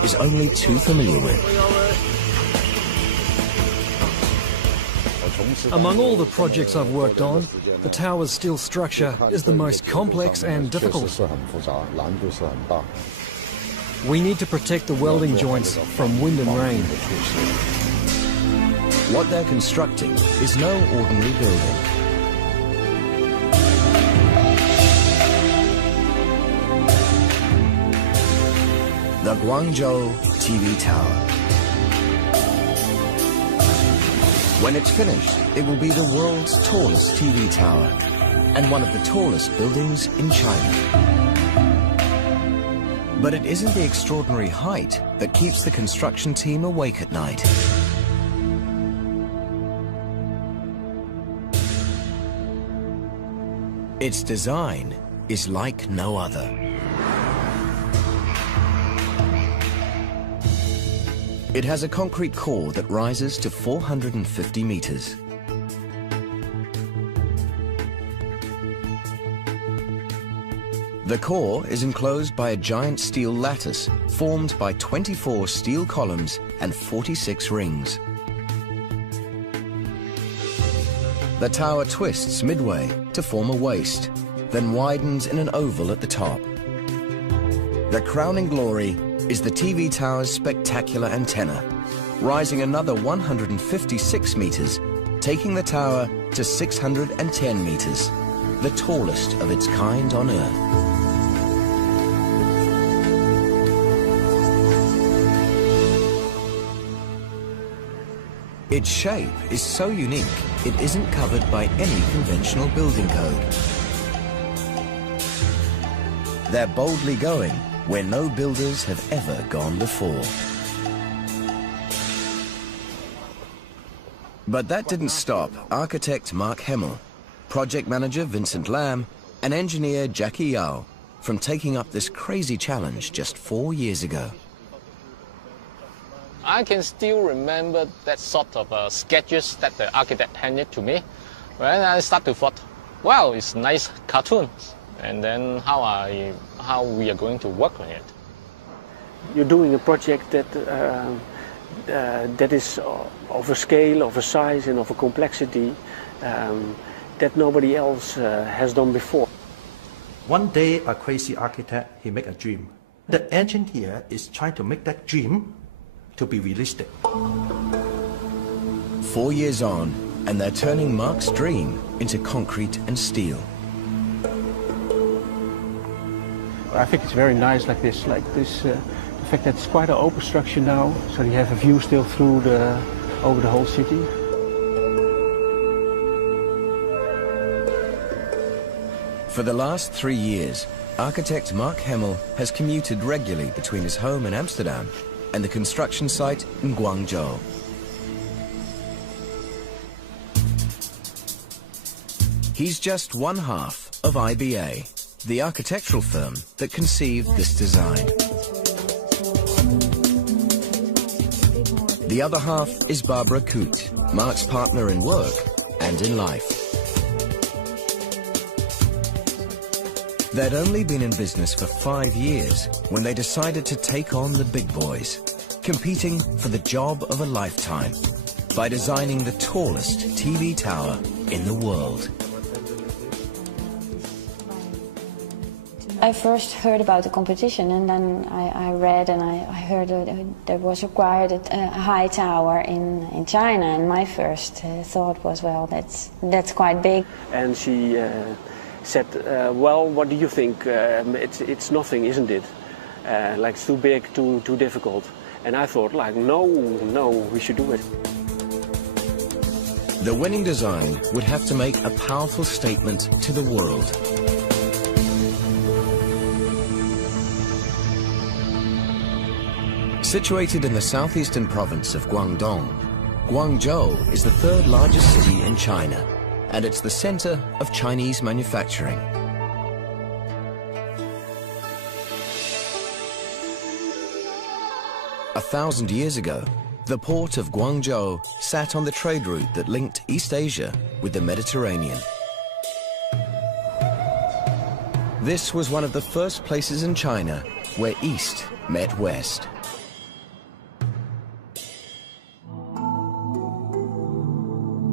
is only too familiar with. Among all the projects I've worked on, the tower's steel structure is the most complex and difficult. We need to protect the welding joints from wind and rain. What they're constructing is no ordinary building. The Guangzhou TV Tower. When it's finished, it will be the world's tallest TV tower and one of the tallest buildings in China. But it isn't the extraordinary height that keeps the construction team awake at night. Its design is like no other. It has a concrete core that rises to 450 meters. The core is enclosed by a giant steel lattice formed by 24 steel columns and 46 rings. The tower twists midway to form a waist, then widens in an oval at the top. The crowning glory is the TV tower's spectacular antenna, rising another 156 meters, taking the tower to 610 meters, the tallest of its kind on Earth. Its shape is so unique, it isn't covered by any conventional building code. They're boldly going where no builders have ever gone before. But that didn't stop architect Mark Hemmel, project manager Vincent Lam, and engineer Jackie Yao from taking up this crazy challenge just 4 years ago. I can still remember that sort of sketches that the architect handed to me. When I start to thought, wow, it's nice cartoons. And then how we are going to work on it. You're doing a project that that is of a scale, of a size, and of a complexity that nobody else has done before. One day, a crazy architect, he make a dream. The engineer is trying to make that dream to be realistic. 4 years on, and they're turning Mark's dream into concrete and steel. I think it's very nice like this, the fact that it's quite an open structure now, so you have a view still through over the whole city. For the last 3 years, architect Mark Hemmel has commuted regularly between his home in Amsterdam and the construction site in Guangzhou. He's just one half of IBA, the architectural firm that conceived this design. The other half is Barbara Coote, Mark's partner in work and in life. They'd only been in business for 5 years when they decided to take on the big boys, competing for the job of a lifetime by designing the tallest TV tower in the world. I first heard about the competition, and then I read and I heard that there was required a high tower in China, and my first thought was, well, that's quite big. And she said, well, what do you think? It's nothing, isn't it? Like, it's too big, too difficult. And I thought, like, no, we should do it. The winning design would have to make a powerful statement to the world. Situated in the southeastern province of Guangdong, Guangzhou is the third largest city in China, and it's the center of Chinese manufacturing. A 1,000 years ago, the port of Guangzhou sat on the trade route that linked East Asia with the Mediterranean. This was one of the first places in China where East met West.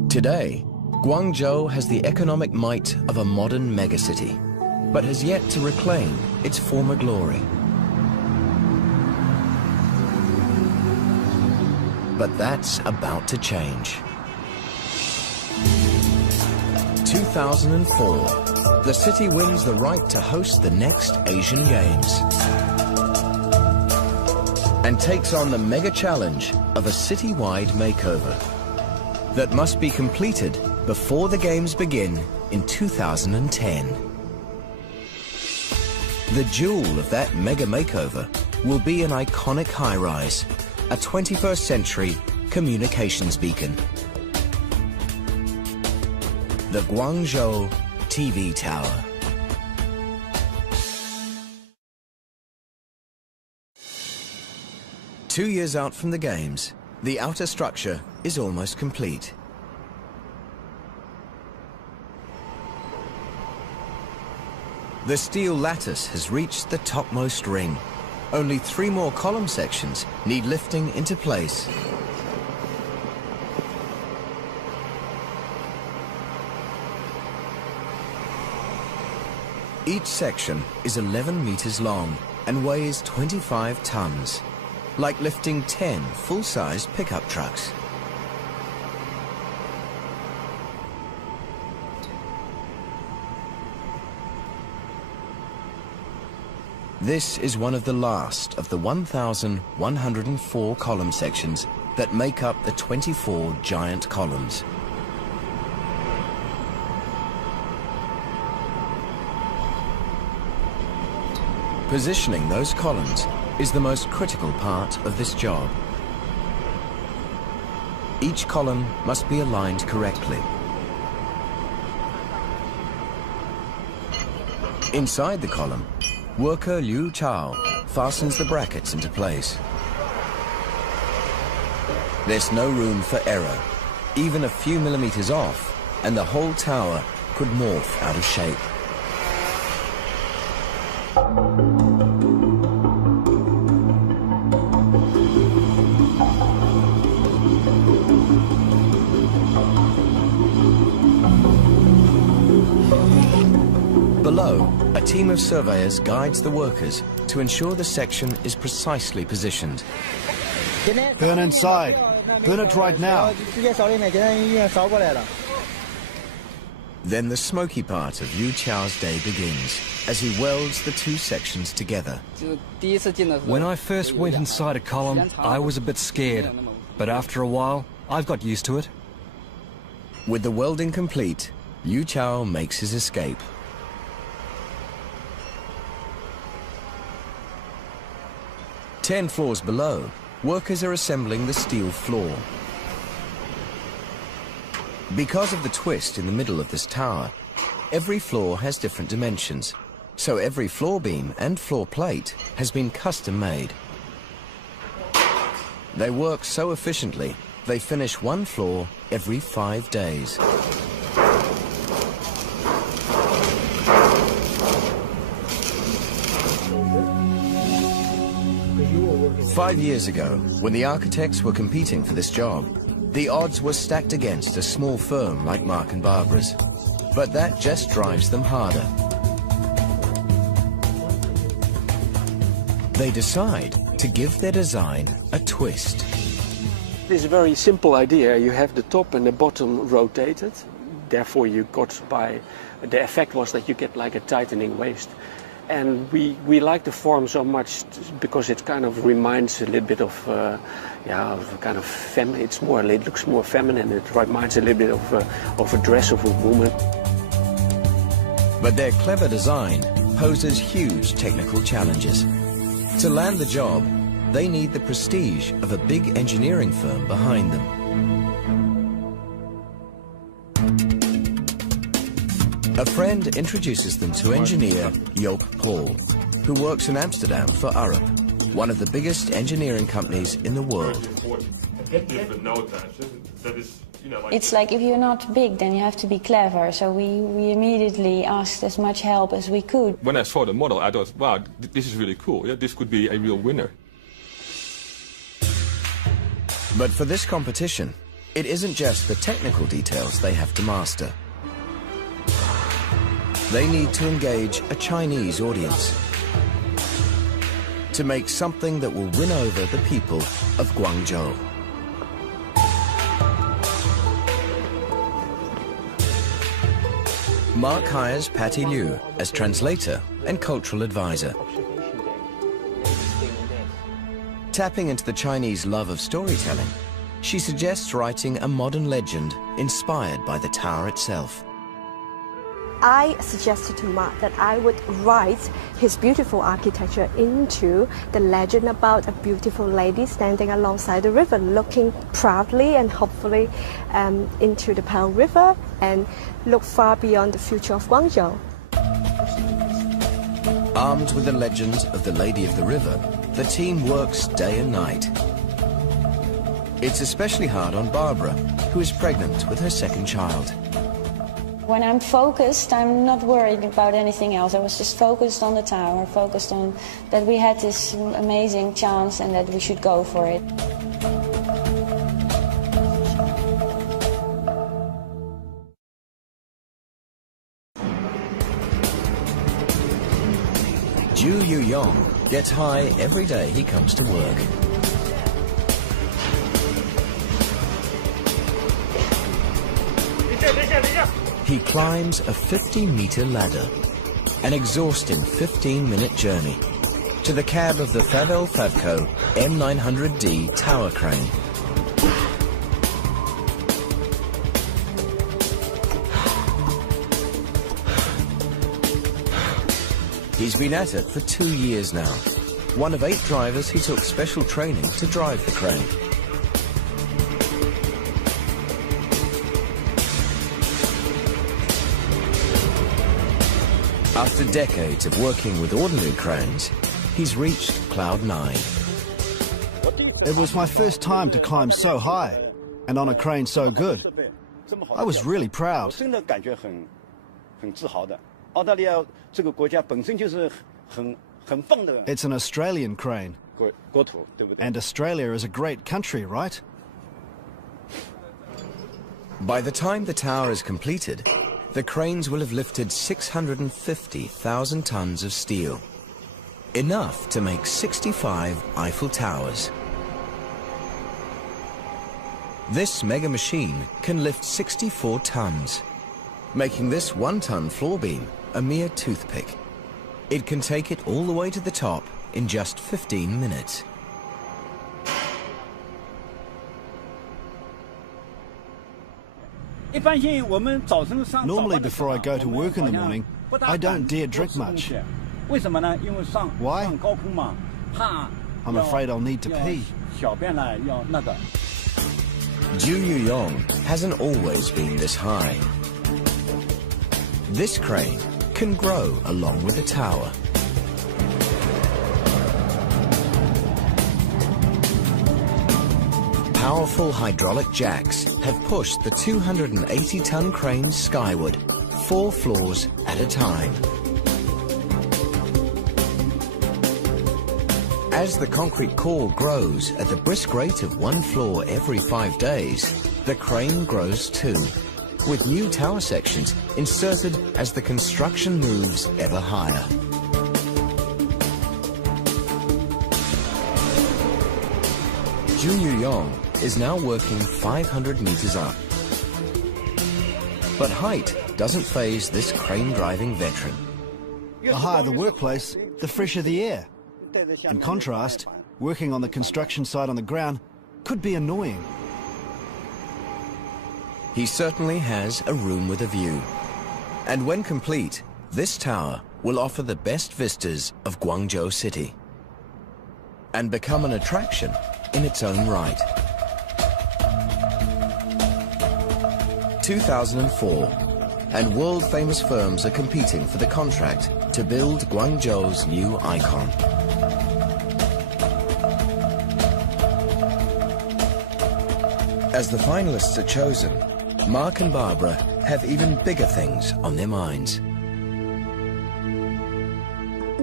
Today, Guangzhou has the economic might of a modern megacity, but has yet to reclaim its former glory. But that's about to change. 2004, the city wins the right to host the next Asian Games and takes on the mega challenge of a city-wide makeover that must be completed before the Games begin in 2010. The jewel of that mega makeover will be an iconic high-rise, a 21st century communications beacon. The Guangzhou TV Tower. Two years out from the Games, the outer structure is almost complete. The steel lattice has reached the topmost ring. Only 3 more column sections need lifting into place. Each section is 11 meters long and weighs 25 tons, like lifting 10 full-size pickup trucks. This is one of the last of the 1,104 column sections that make up the 24 giant columns. Positioning those columns is the most critical part of this job. Each column must be aligned correctly. Inside the column, worker Liu Chao fastens the brackets into place. There's no room for error. Even a few millimeters off, and the whole tower could morph out of shape. Below, a team of surveyors guides the workers to ensure the section is precisely positioned. Burn inside. Burn it right now. Then the smoky part of Liu Chao's day begins as he welds the 2 sections together. When I first went inside a column, I was a bit scared, but after a while, I've got used to it. With the welding complete, Liu Chao makes his escape. Ten floors below, workers are assembling the steel floor. Because of the twist in the middle of this tower, every floor has different dimensions, so every floor beam and floor plate has been custom made. They work so efficiently, they finish 1 floor every 5 days. Five years ago, when the architects were competing for this job, the odds were stacked against a small firm like Mark & Barbara's. But that just drives them harder. They decide to give their design a twist. This is a very simple idea. You have the top and the bottom rotated. Therefore, you got by the effect was that you get like a tightening waist. And we like the form so much because it kind of reminds a little bit of, of kind of it looks more feminine. It reminds a little bit of a dress of a woman. But their clever design poses huge technical challenges. To land the job, they need the prestige of a big engineering firm behind them. A friend introduces them to engineer Joop Paul, who works in Amsterdam for Arup, one of the biggest engineering companies in the world. It's like if you're not big, then you have to be clever. So we immediately asked as much help as we could. When I saw the model, I thought, wow, this is really cool. Yeah, this could be a real winner. But for this competition, It isn't just the technical details they have to master. They need to engage a Chinese audience to make something that will win over the people of Guangzhou. Mark hires Patty Liu as translator and cultural advisor. Tapping into the Chinese love of storytelling, she suggests writing a modern legend inspired by the tower itself. I suggested to Mark that I would write his beautiful architecture into the legend about a beautiful lady standing alongside the river, looking proudly and hopefully into the Pearl River and look far beyond the future of Guangzhou. Armed with the legend of the Lady of the River, the team works day and night. It's especially hard on Barbara, who is pregnant with her second child. When I'm focused, I'm not worried about anything else. I was just focused on the tower, focused on that we had this amazing chance and that we should go for it. Zhu Yuyong gets high every day he comes to work. He climbs a 50-meter ladder, an exhausting 15-minute journey, to the cab of the Favel Favco M900D tower crane. He's been at it for 2 years now, one of 8 drivers who took special training to drive the crane. After decades of working with ordinary cranes, he's reached Cloud 9. It was my first time to climb so high, and on a crane so good. I was really proud. It's an Australian crane. And Australia is a great country, right? By the time the tower is completed, the cranes will have lifted 650,000 tons of steel, enough to make 65 Eiffel Towers. This mega machine can lift 64 tons, making this 1-ton floor beam a mere toothpick. It can take it all the way to the top in just 15 minutes. Normally before I go to work in the morning, I don't dare drink much. Why? I'm afraid I'll need to pee. Zhu Yuyong hasn't always been this high. This crane can grow along with the tower. Powerful hydraulic jacks have pushed the 280-ton crane skyward, 4 floors at a time. As the concrete core grows at the brisk rate of 1 floor every 5 days, the crane grows too, with new tower sections inserted as the construction moves ever higher. Zhu Yuyong is now working 500 meters up. But height doesn't faze this crane-driving veteran. The higher the workplace, the fresher the air. In contrast, working on the construction site on the ground could be annoying. He certainly has a room with a view. And when complete, this tower will offer the best vistas of Guangzhou City and become an attraction in its own right. 2004, and world-famous firms are competing for the contract to build Guangzhou's new icon. As the finalists are chosen, Mark and Barbara have even bigger things on their minds.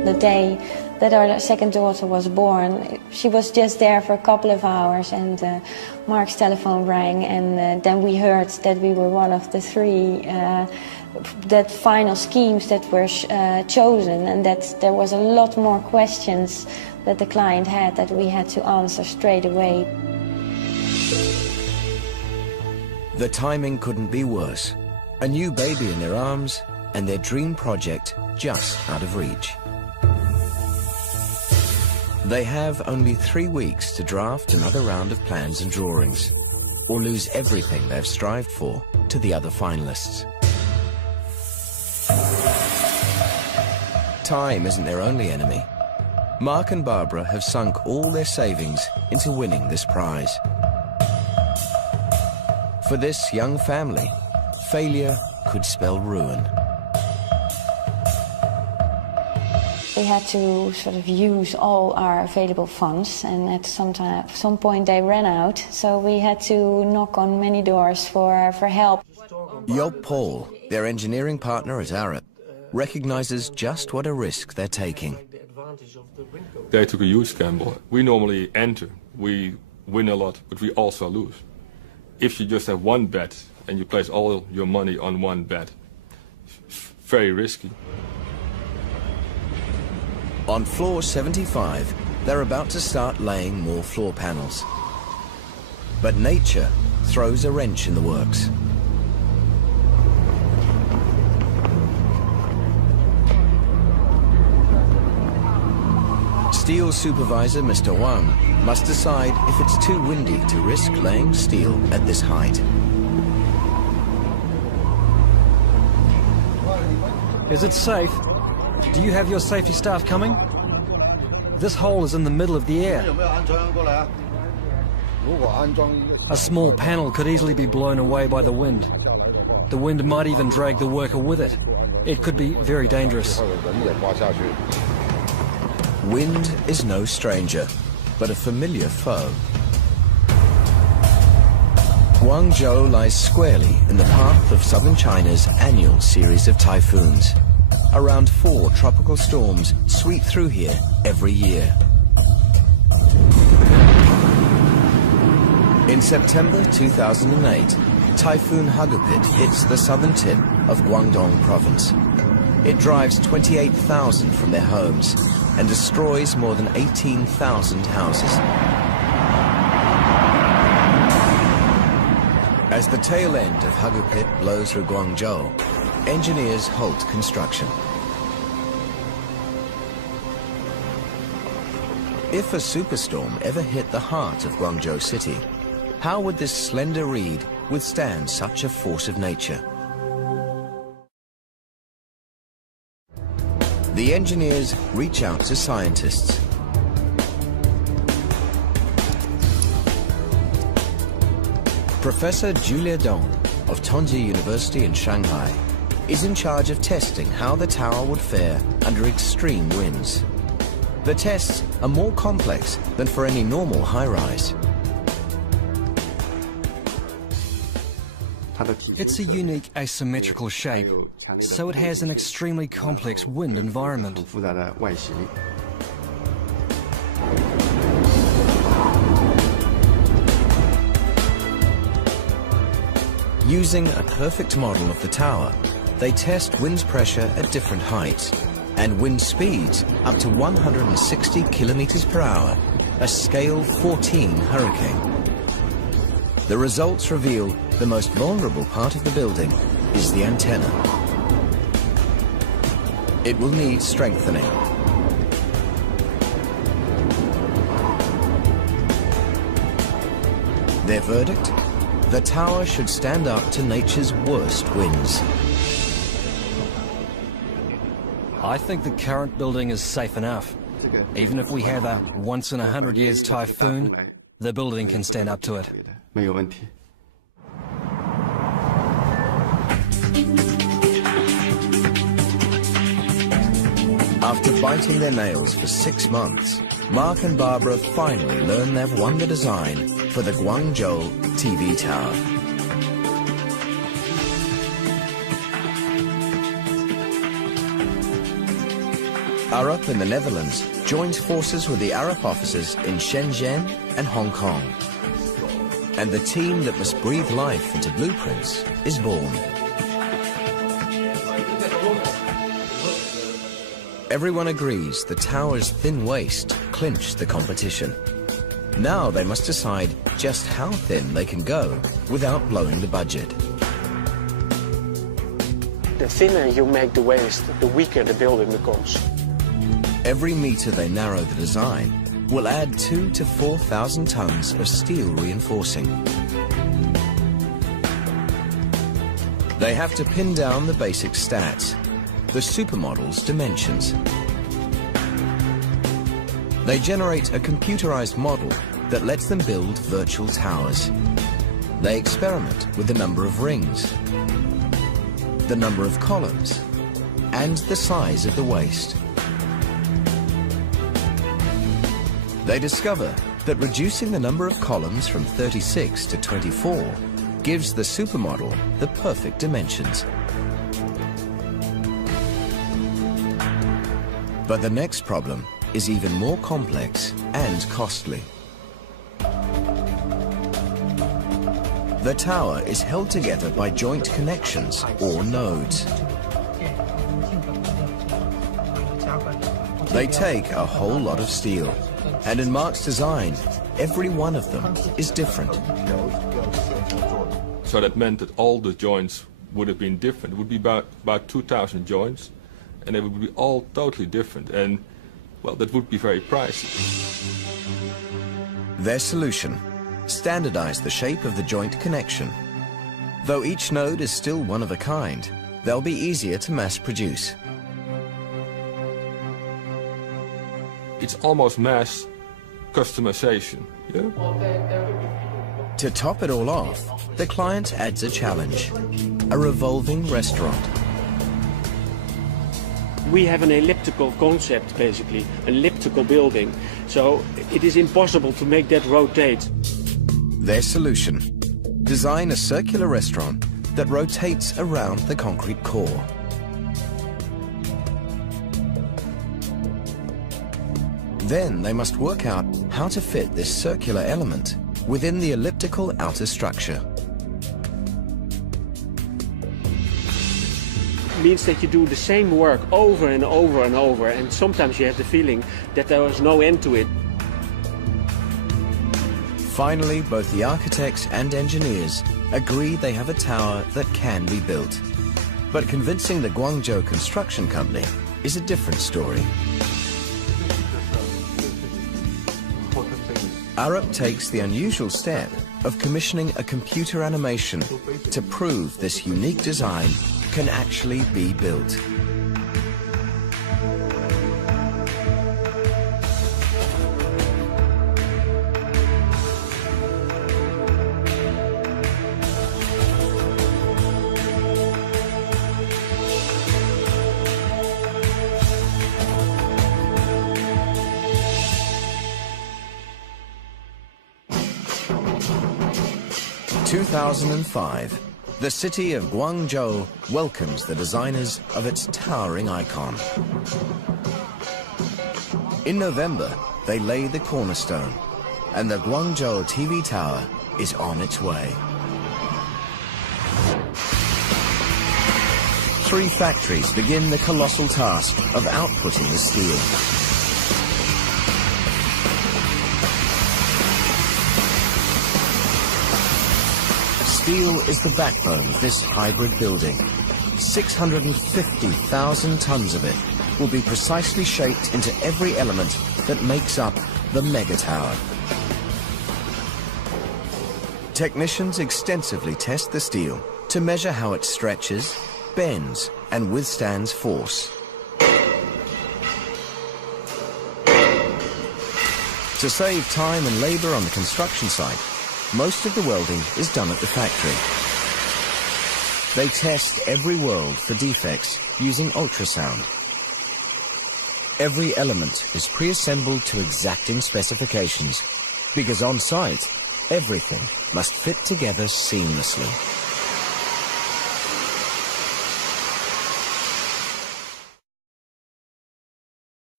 The day that our second daughter was born, she was just there for a couple of hours, and Mark's telephone rang, and then we heard that we were one of the three that final schemes that were chosen, and that there was a lot more questions that the client had that we had to answer straight away. The timing couldn't be worse. A new baby in their arms and their dream project just out of reach. They have only 3 weeks to draft another round of plans and drawings, or lose everything they've strived for to the other finalists. Time isn't their only enemy. Mark and Barbara have sunk all their savings into winning this prize. For this young family, failure could spell ruin. We had to sort of use all our available funds, and at some point they ran out, so we had to knock on many doors for help. Job Paul, their engineering partner at Arup, recognizes just what a risk they're taking. They took a huge gamble. We normally enter, we win a lot, but we also lose. If you just have one bet and you place all your money on one bet, very risky. On floor 75, they're about to start laying more floor panels. But nature throws a wrench in the works. Steel supervisor Mr. Wang must decide if it's too windy to risk laying steel at this height. Is it safe? Do you have your safety staff coming? This hole is in the middle of the air. A small panel could easily be blown away by the wind. The wind might even drag the worker with it. It could be very dangerous. Wind is no stranger, but a familiar foe. Guangzhou lies squarely in the path of southern China's annual series of typhoons. Around 4 tropical storms sweep through here every year. In September 2008, Typhoon Hagupit hits the southern tip of Guangdong province. It drives 28,000 from their homes and destroys more than 18,000 houses. As the tail end of Hagupit blows through Guangzhou, engineers halt construction. If a superstorm ever hit the heart of Guangzhou city, how would this slender reed withstand such a force of nature? The engineers reach out to scientists. Professor Julia Dong of Tongji University in Shanghai is in charge of testing how the tower would fare under extreme winds. The tests are more complex than for any normal high-rise. It's a unique asymmetrical shape, so it has an extremely complex wind environment. Using a perfect model of the tower, they test wind pressure at different heights and wind speeds up to 160 kilometers per hour, a scale 14 hurricane. The results reveal the most vulnerable part of the building is the antenna. It will need strengthening. Their verdict? The tower should stand up to nature's worst winds. I think the current building is safe enough. Even if we have a once-in-a-100-years typhoon, the building can stand up to it. After biting their nails for 6 months, Mark and Barbara finally learn they've won the design for the Guangzhou TV tower. Arup in the Netherlands joins forces with the Arup officers in Shenzhen and Hong Kong. And the team that must breathe life into blueprints is born. Everyone agrees the tower's thin waist clinched the competition. Now they must decide just how thin they can go without blowing the budget. The thinner you make the waist, the weaker the building becomes. Every meter they narrow the design will add 2,000 to 4,000 tons of steel reinforcing. They have to pin down the basic stats, the supermodel's dimensions. They generate a computerized model that lets them build virtual towers. They experiment with the number of rings, the number of columns, and the size of the waist. They discover that reducing the number of columns from 36 to 24 gives the supermodel the perfect dimensions. But the next problem is even more complex and costly. The tower is held together by joint connections or nodes. They take a whole lot of steel, and in Mark's design, every one of them is different. So that meant that all the joints would have been different. It would be about 2,000 joints, and they would be all totally different. And well, that would be very pricey. Their solution: standardize the shape of the joint connection. Though each node is still one of a kind, they'll be easier to mass produce. It's almost mass customization. Yeah? To top it all off, the client adds a challenge: a revolving restaurant. We have an elliptical concept, basically, an elliptical building, so it is impossible to make that rotate. Their solution: design a circular restaurant that rotates around the concrete core. Then they must work out how to fit this circular element within the elliptical outer structure. Means that you do the same work over and over and over, and sometimes you have the feeling that there is no end to it. Finally, both the architects and engineers agree they have a tower that can be built. But convincing the Guangzhou Construction Company is a different story. Arup takes the unusual step of commissioning a computer animation to prove this unique design can actually be built. In 2005, the city of Guangzhou welcomes the designers of its towering icon. In November, they lay the cornerstone, and the Guangzhou TV tower is on its way. 3 factories begin the colossal task of outputting the steel. Steel is the backbone of this hybrid building. 650,000 tons of it will be precisely shaped into every element that makes up the mega tower. Technicians extensively test the steel to measure how it stretches, bends, and withstands force. To save time and labor on the construction site, most of the welding is done at the factory. They test every weld for defects using ultrasound. Every element is pre-assembled to exacting specifications, because on site, everything must fit together seamlessly.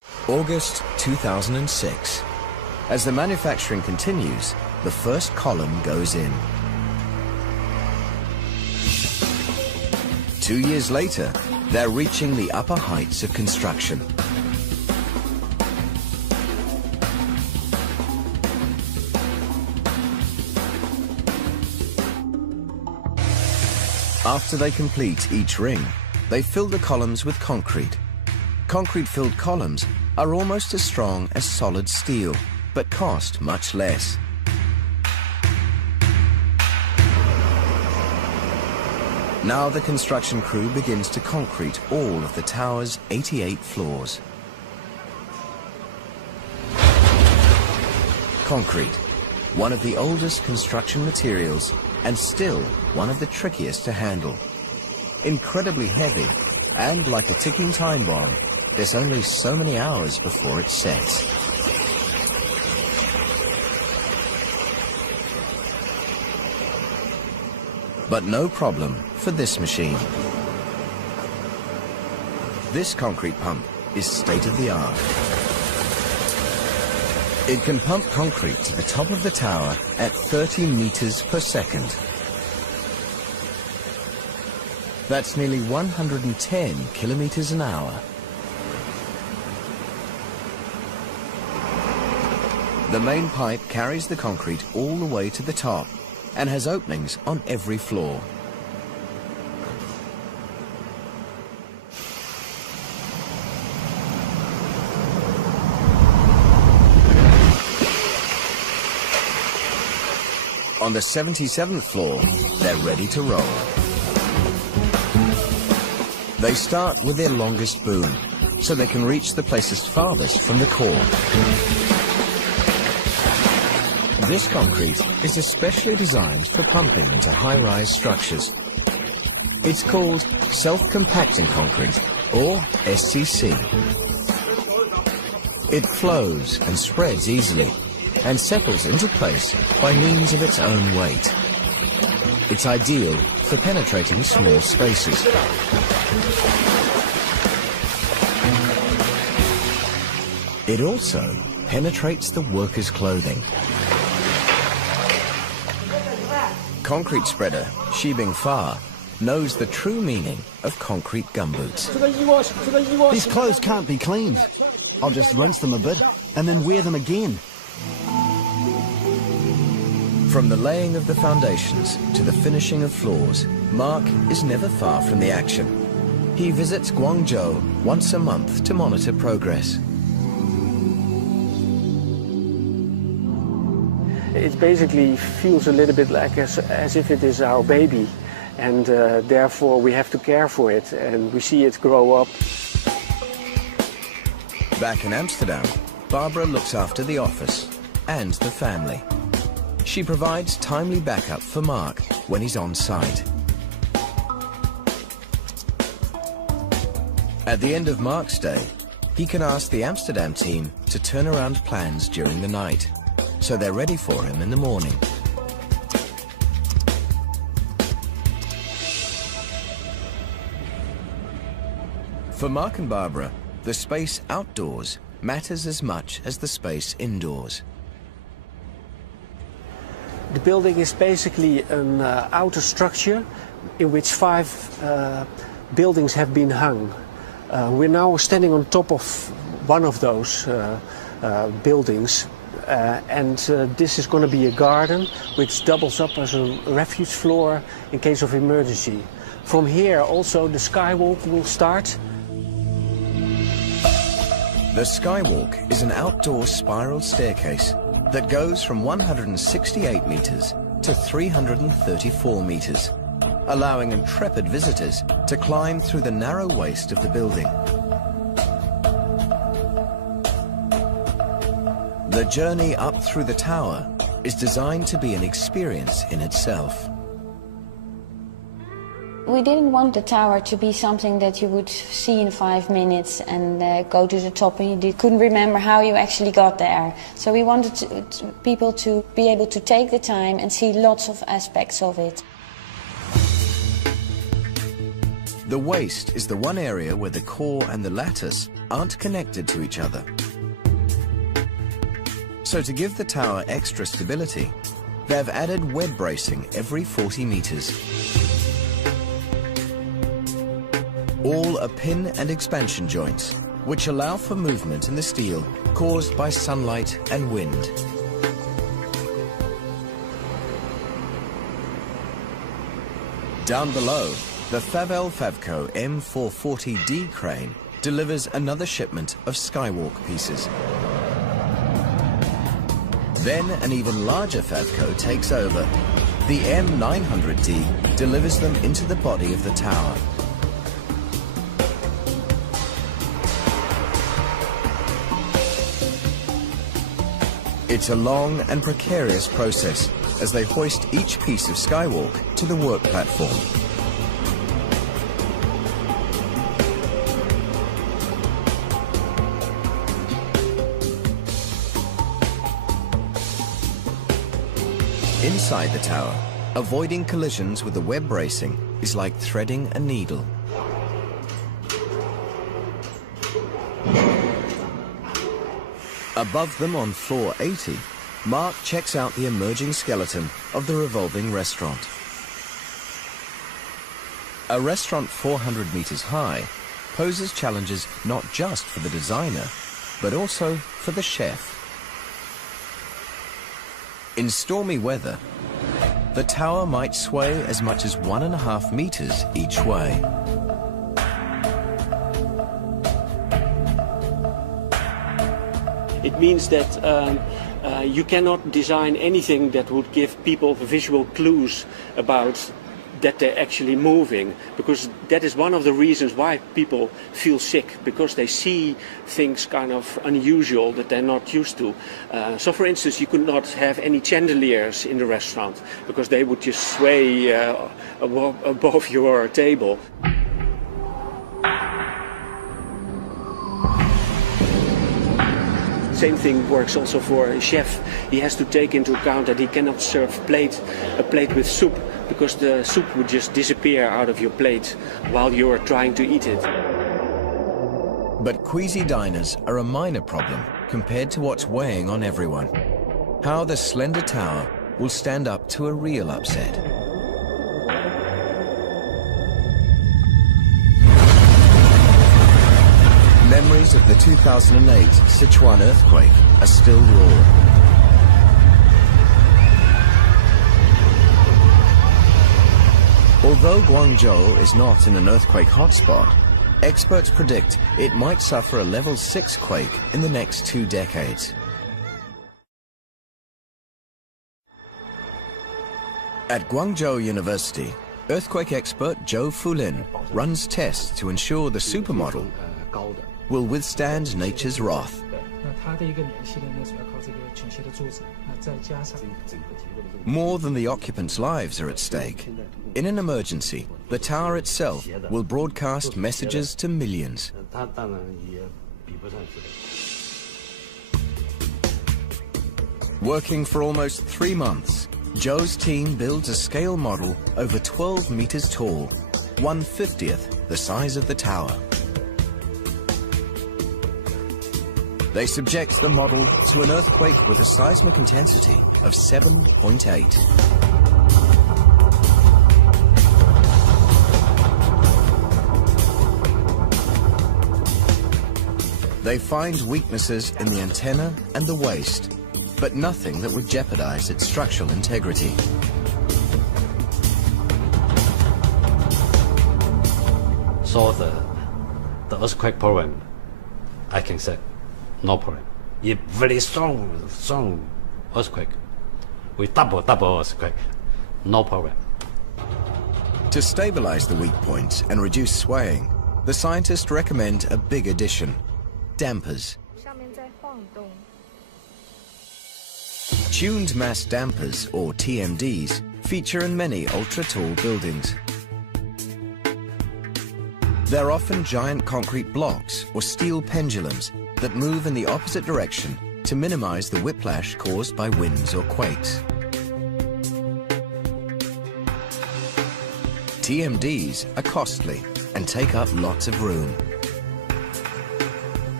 August 2006. As the manufacturing continues, the first column goes in. 2 years later, they're reaching the upper heights of construction. After they complete each ring, they fill the columns with concrete. Concrete-filled columns are almost as strong as solid steel, but cost much less. Now the construction crew begins to concrete all of the tower's 88 floors. Concrete, one of the oldest construction materials and still one of the trickiest to handle. Incredibly heavy, and like a ticking time bomb, there's only so many hours before it sets. But no problem for this machine. This concrete pump is state-of-the-art. It can pump concrete to the top of the tower at 30 meters per second. That's nearly 110 kilometers an hour. The main pipe carries the concrete all the way to the top and has openings on every floor. On the 77th floor, they're ready to roll. They start with their longest boom, so they can reach the places farthest from the core. This concrete is especially designed for pumping into high-rise structures. It's called self-compacting concrete, or SCC. It flows and spreads easily and settles into place by means of its own weight. It's ideal for penetrating small spaces. It also penetrates the workers' clothing. Concrete spreader Shibing Fa knows the true meaning of concrete gumboots. These clothes can't be cleaned. I'll just rinse them a bit and then wear them again. From the laying of the foundations to the finishing of floors, Mark is never far from the action. He visits Guangzhou once a month to monitor progress. It basically feels a little bit like as if it is our baby, and therefore we have to care for it, and we see it grow up. Back in Amsterdam, Barbara looks after the office and the family. She provides timely backup for Mark when he's on site. At the end of Mark's day, he can ask the Amsterdam team to turn around plans during the night, so they're ready for him in the morning. For Mark and Barbara, the space outdoors matters as much as the space indoors. The building is basically an outer structure in which 5 buildings have been hung. We're now standing on top of one of those buildings, and this is going to be a garden which doubles up as a refuge floor in case of emergency. From here also the skywalk will start. The skywalk is an outdoor spiral staircase that goes from 168 meters to 334 meters, allowing intrepid visitors to climb through the narrow waist of the building. The journey up through the tower is designed to be an experience in itself. We didn't want the tower to be something that you would see in 5 minutes and go to the top and you couldn't remember how you actually got there. So we wanted people to be able to take the time and see lots of aspects of it. The waist is the one area where the core and the lattice aren't connected to each other. So to give the tower extra stability, they've added web bracing every 40 meters. All are pin and expansion joints, which allow for movement in the steel caused by sunlight and wind. Down below, the Favel Favco M440D crane delivers another shipment of skywalk pieces. Then an even larger Favco takes over. The M900D delivers them into the body of the tower. It's a long and precarious process as they hoist each piece of skywalk to the work platform. Inside the tower, avoiding collisions with the web bracing is like threading a needle. Above them on floor 80, Mark checks out the emerging skeleton of the revolving restaurant. A restaurant 400 meters high poses challenges not just for the designer, but also for the chef. In stormy weather, the tower might sway as much as 1.5 meters each way. It means that you cannot design anything that would give people visual clues about that they're actually moving, because that is one of the reasons why people feel sick, because they see things kind of unusual that they're not used to. So for instance, you could not have any chandeliers in the restaurant because they would just sway above your table. Same thing works also for a chef. He has to take into account that he cannot serve a plate with soup, because the soup would just disappear out of your plate while you're trying to eat it. But queasy diners are a minor problem compared to what's weighing on everyone. How the slender tower will stand up to a real upset. Memories of the 2008 Sichuan earthquake are still raw. Although Guangzhou is not in an earthquake hotspot, experts predict it might suffer a level 6 quake in the next 2 decades. At Guangzhou University, earthquake expert Zhou Fulin runs tests to ensure the supermodel will withstand nature's wrath. More than the occupants' lives are at stake. In an emergency, the tower itself will broadcast messages to millions. Working for almost 3 months, Zhou's team builds a scale model over 12 meters tall, 1/50th the size of the tower. They subject the model to an earthquake with a seismic intensity of 7.8. They find weaknesses in the antenna and the waist, but nothing that would jeopardize its structural integrity. So the earthquake problem, I can say, no problem. If very strong earthquake, with double earthquake, no problem. To stabilize the weak points and reduce swaying, the scientists recommend a big addition: dampers. Tuned mass dampers, or TMDs, feature in many ultra-tall buildings. They're often giant concrete blocks or steel pendulums that move in the opposite direction to minimize the whiplash caused by winds or quakes. TMDs are costly and take up lots of room.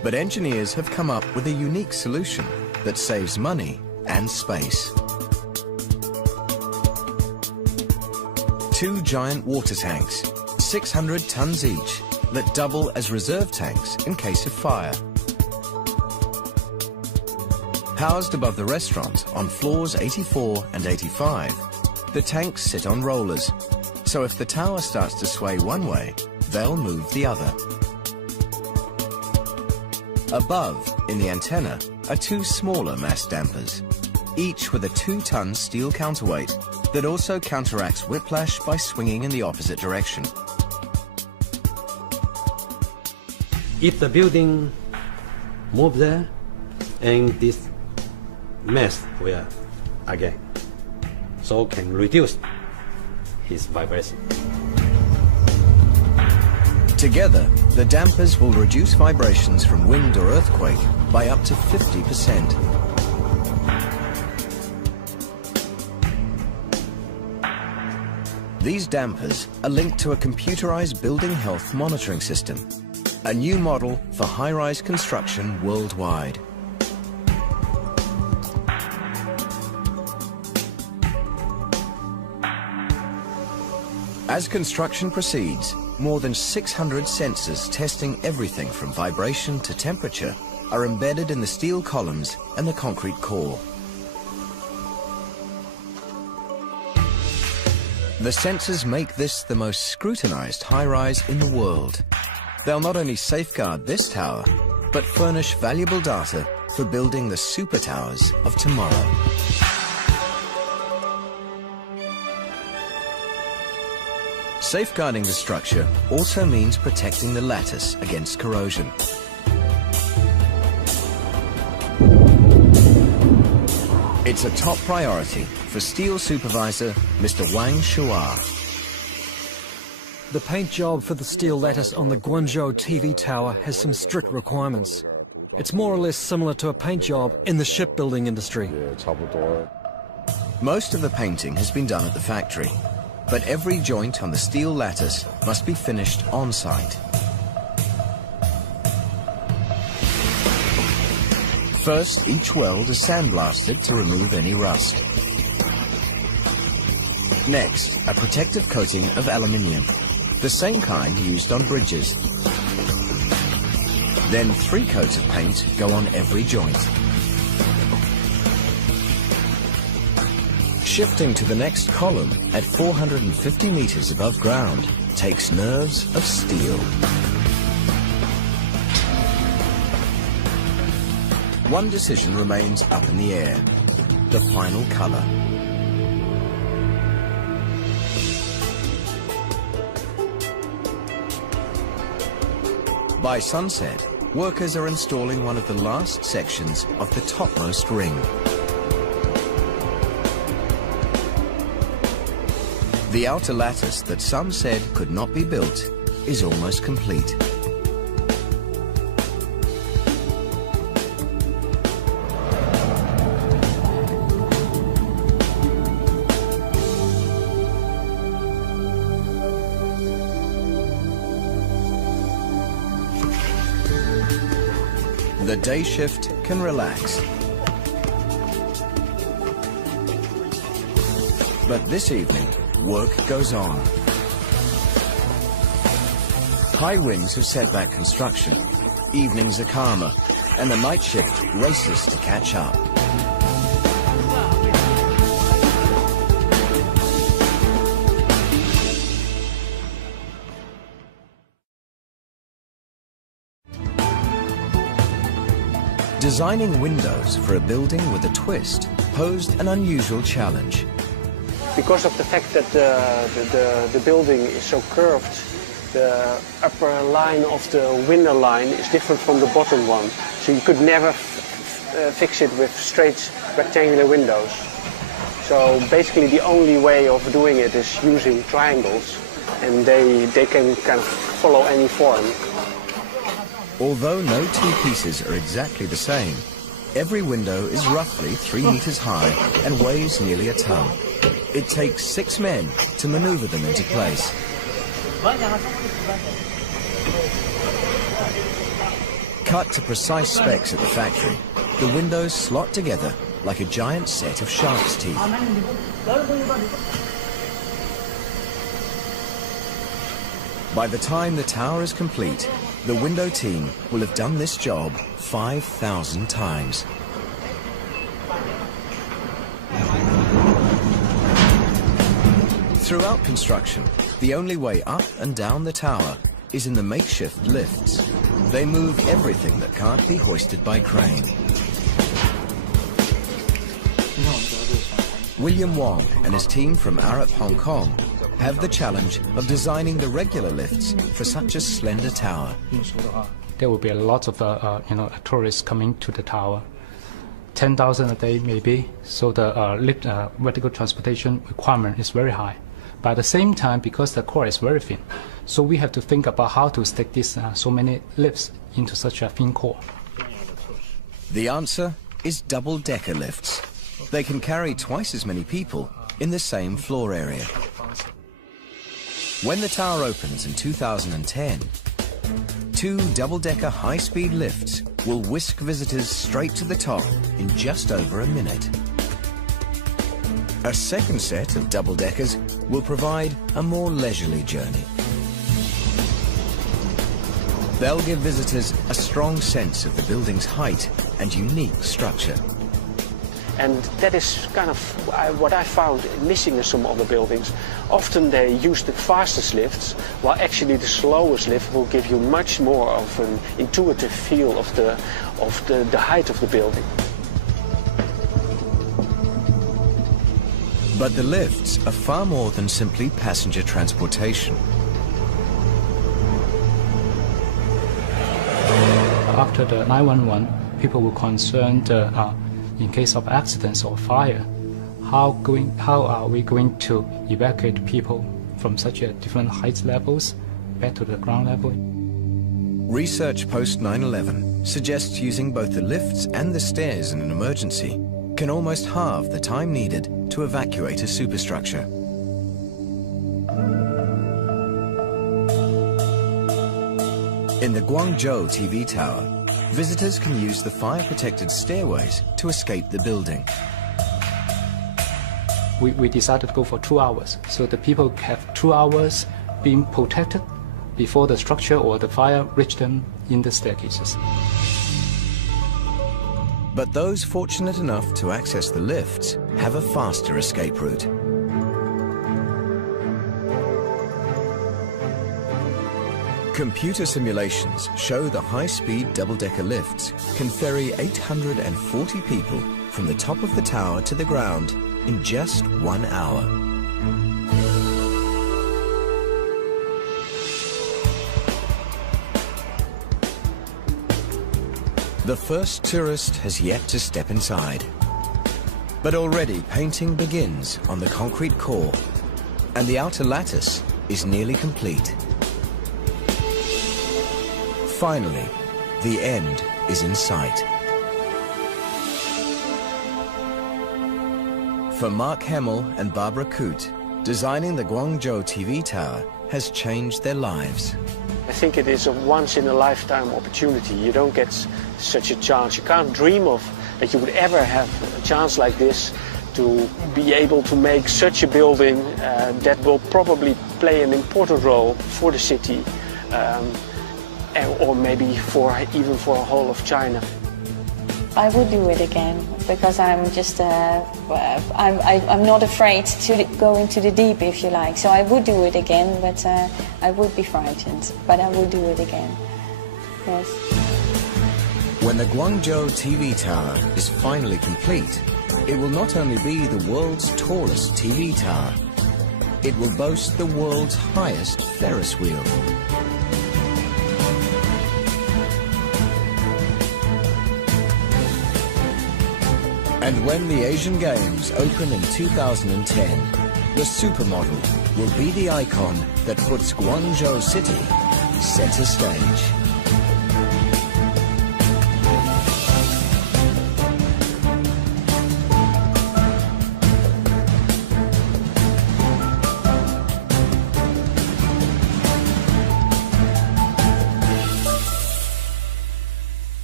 But engineers have come up with a unique solution that saves money and space. 2 giant water tanks, 600 tons each, that double as reserve tanks in case of fire. Housed above the restaurant on floors 84 and 85, the tanks sit on rollers, so if the tower starts to sway one way, they'll move the other. Above, in the antenna, are 2 smaller mass dampers, each with a 2-ton steel counterweight that also counteracts whiplash by swinging in the opposite direction. If the building move there, and this mass will again, so can reduce his vibration. Together, the dampers will reduce vibrations from wind or earthquake by up to 50%. These dampers are linked to a computerized building health monitoring system, a new model for high-rise construction worldwide. As construction proceeds, more than 600 sensors testing everything from vibration to temperature are embedded in the steel columns and the concrete core. The sensors make this the most scrutinized high-rise in the world. They'll not only safeguard this tower, but furnish valuable data for building the super towers of tomorrow. Safeguarding the structure also means protecting the lattice against corrosion. It's a top priority for steel supervisor Mr. Wang Shua. The paint job for the steel lattice on the Guangzhou TV tower has some strict requirements. It's more or less similar to a paint job in the shipbuilding industry. Most of the painting has been done at the factory, but every joint on the steel lattice must be finished on-site. First, each weld is sandblasted to remove any rust. Next, a protective coating of aluminium, the same kind used on bridges. Then 3 coats of paint go on every joint. Shifting to the next column at 450 meters above ground takes nerves of steel. One decision remains up in the air: the final color. By sunset, workers are installing one of the last sections of the topmost ring. The outer lattice that some said could not be built is almost complete. The day shift can relax. But this evening, work goes on. High winds have set back construction. Evenings are calmer, and the night shift races to catch up. Designing windows for a building with a twist posed an unusual challenge. Because of the fact that the building is so curved, the upper line of the window line is different from the bottom one. So you could never fix it with straight rectangular windows. So basically the only way of doing it is using triangles, and they can kind of follow any form. Although no 2 pieces are exactly the same, every window is roughly 3 meters high and weighs nearly a ton. It takes 6 men to maneuver them into place. Cut to precise specs at the factory, the windows slot together like a giant set of shark's teeth. By the time the tower is complete, the window team will have done this job 5,000 times. Throughout construction, the only way up and down the tower is in the makeshift lifts. They move everything that can't be hoisted by crane. William Wong and his team from Arup, Hong Kong have the challenge of designing the regular lifts for such a slender tower. There will be a lot of tourists coming to the tower, 10,000 a day maybe. So the vertical transportation requirement is very high. But at the same time, because the core is very thin, so we have to think about how to stick these so many lifts into such a thin core. The answer is double-decker lifts. They can carry twice as many people in the same floor area. When the tower opens in 2010, 2 double-decker high-speed lifts will whisk visitors straight to the top in just over a minute. A second set of double-deckers will provide a more leisurely journey. They'll give visitors a strong sense of the building's height and unique structure. And that is kind of what I found missing in some other buildings. Often they use the fastest lifts, while actually the slowest lift will give you much more of an intuitive feel of the height of the building. But the lifts are far more than simply passenger transportation. After the 911, people were concerned in case of accidents or fire, how are we going to evacuate people from such a different height levels back to the ground level? Research post 9/11 suggests using both the lifts and the stairs in an emergency can almost halve the time needed to evacuate a superstructure. In the Guangzhou TV tower, visitors can use the fire-protected stairways to escape the building. We decided to go for 2 hours, so the people have 2 hours being protected before the structure or the fire reach them in the staircases. But those fortunate enough to access the lifts have a faster escape route. Computer simulations show the high-speed double-decker lifts can ferry 840 people from the top of the tower to the ground in just 1 hour. The first tourist has yet to step inside. But already painting begins on the concrete core, and the outer lattice is nearly complete. Finally, the end is in sight. For Mark Hemmel and Barbara Coote, designing the Guangzhou TV tower has changed their lives. I think it is a once-in-a-lifetime opportunity. You don't get such a chance. You can't dream of that you would ever have a chance like this to be able to make such a building that will probably play an important role for the city, or maybe even for a whole of China. I would do it again because I'm just I'm not afraid to go into the deep, if you like. So I would do it again, but I would be frightened. But I would do it again. Yes. When the Guangzhou TV tower is finally complete, it will not only be the world's tallest TV tower, it will boast the world's highest Ferris wheel. And when the Asian Games open in 2010, the supermodel will be the icon that puts Guangzhou City center stage.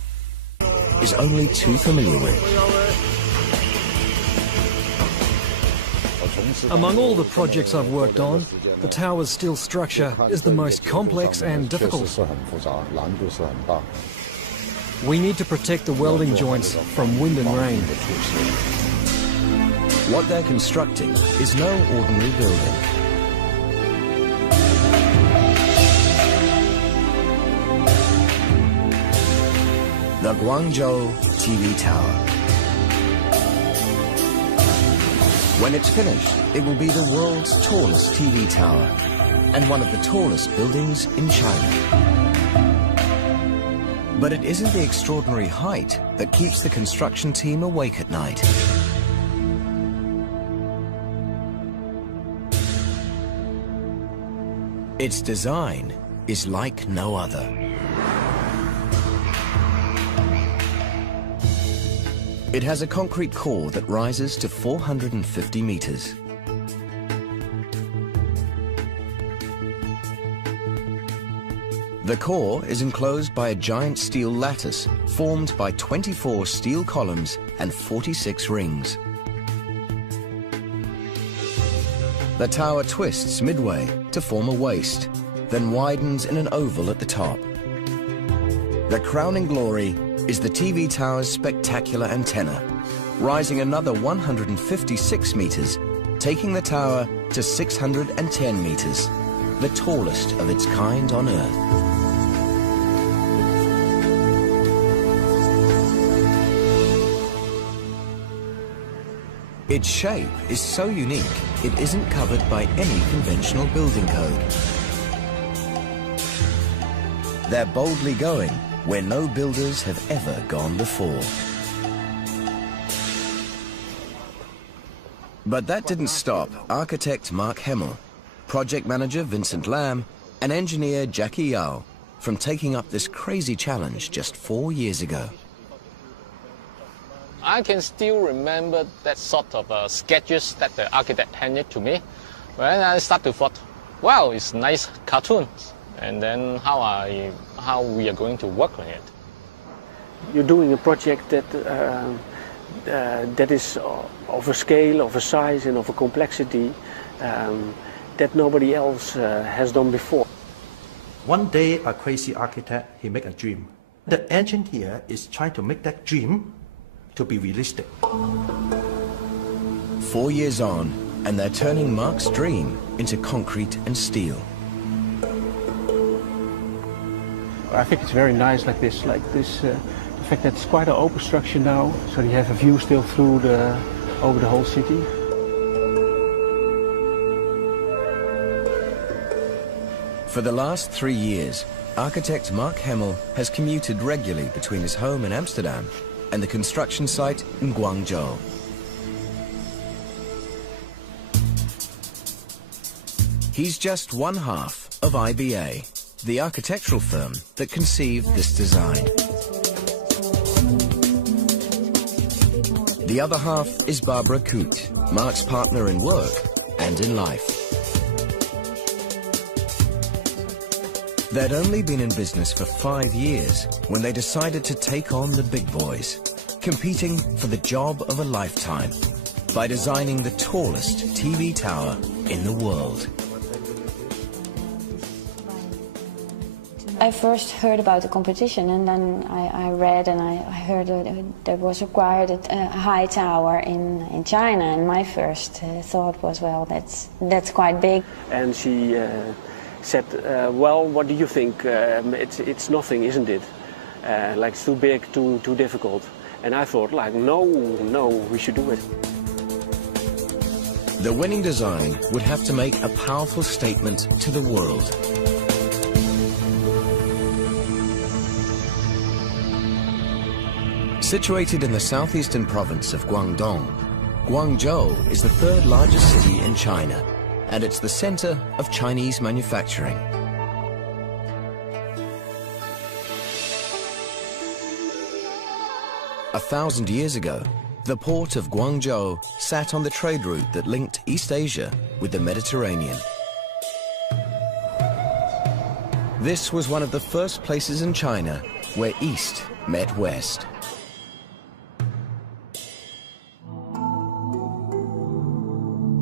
is only too familiar with. Among all the projects I've worked on, the tower's steel structure is the most complex and difficult. We need to protect the welding joints from wind and rain. What they're constructing is no ordinary building. The Guangzhou TV Tower. When it's finished, it will be the world's tallest TV tower and one of the tallest buildings in China. But it isn't the extraordinary height that keeps the construction team awake at night. Its design is like no other. It has a concrete core that rises to 450 meters. The core is enclosed by a giant steel lattice formed by 24 steel columns and 46 rings. The tower twists midway to form a waist, then widens in an oval at the top. The crowning glory is the TV tower's spectacular antenna, rising another 156 meters, taking the tower to 610 meters, the tallest of its kind on Earth. Its shape is so unique, it isn't covered by any conventional building code. They're boldly going where no builders have ever gone before. But that didn't stop architect Mark Hemmel, project manager Vincent Lam, and engineer Jackie Yao from taking up this crazy challenge just 4 years ago. I can still remember that sort of sketches that the architect handed to me. When I start to thought, wow, it's nice cartoons, and then how we are going to work on it. You're doing a project that that is of a scale, of a size, and of a complexity that nobody else has done before. One day, a crazy architect, he make a dream. The engine here is trying to make that dream to be realistic. 4 years on, and they're turning Mark's dream into concrete and steel. I think it's very nice like this. The fact that it's quite an open structure now, so you have a view still through over the whole city. For the last 3 years, architect Mark Hemmel has commuted regularly between his home in Amsterdam and the construction site in Guangzhou. He's just one half of IBA, the architectural firm that conceived this design. The other half is Barbara Coote, Mark's partner in work and in life. They'd only been in business for 5 years when they decided to take on the big boys, competing for the job of a lifetime by designing the tallest TV tower in the world. I first heard about the competition, and then I read and I heard that there was required a high tower in China, and my first thought was, well, that's quite big. And she said, well, what do you think? It's nothing, isn't it? Like it's too big, too difficult. And I thought, like, no, we should do it. The winning design would have to make a powerful statement to the world. Situated in the southeastern province of Guangdong, Guangzhou is the third largest city in China, and it's the center of Chinese manufacturing. A 1,000 years ago, the port of Guangzhou sat on the trade route that linked East Asia with the Mediterranean. This was one of the first places in China where East met West.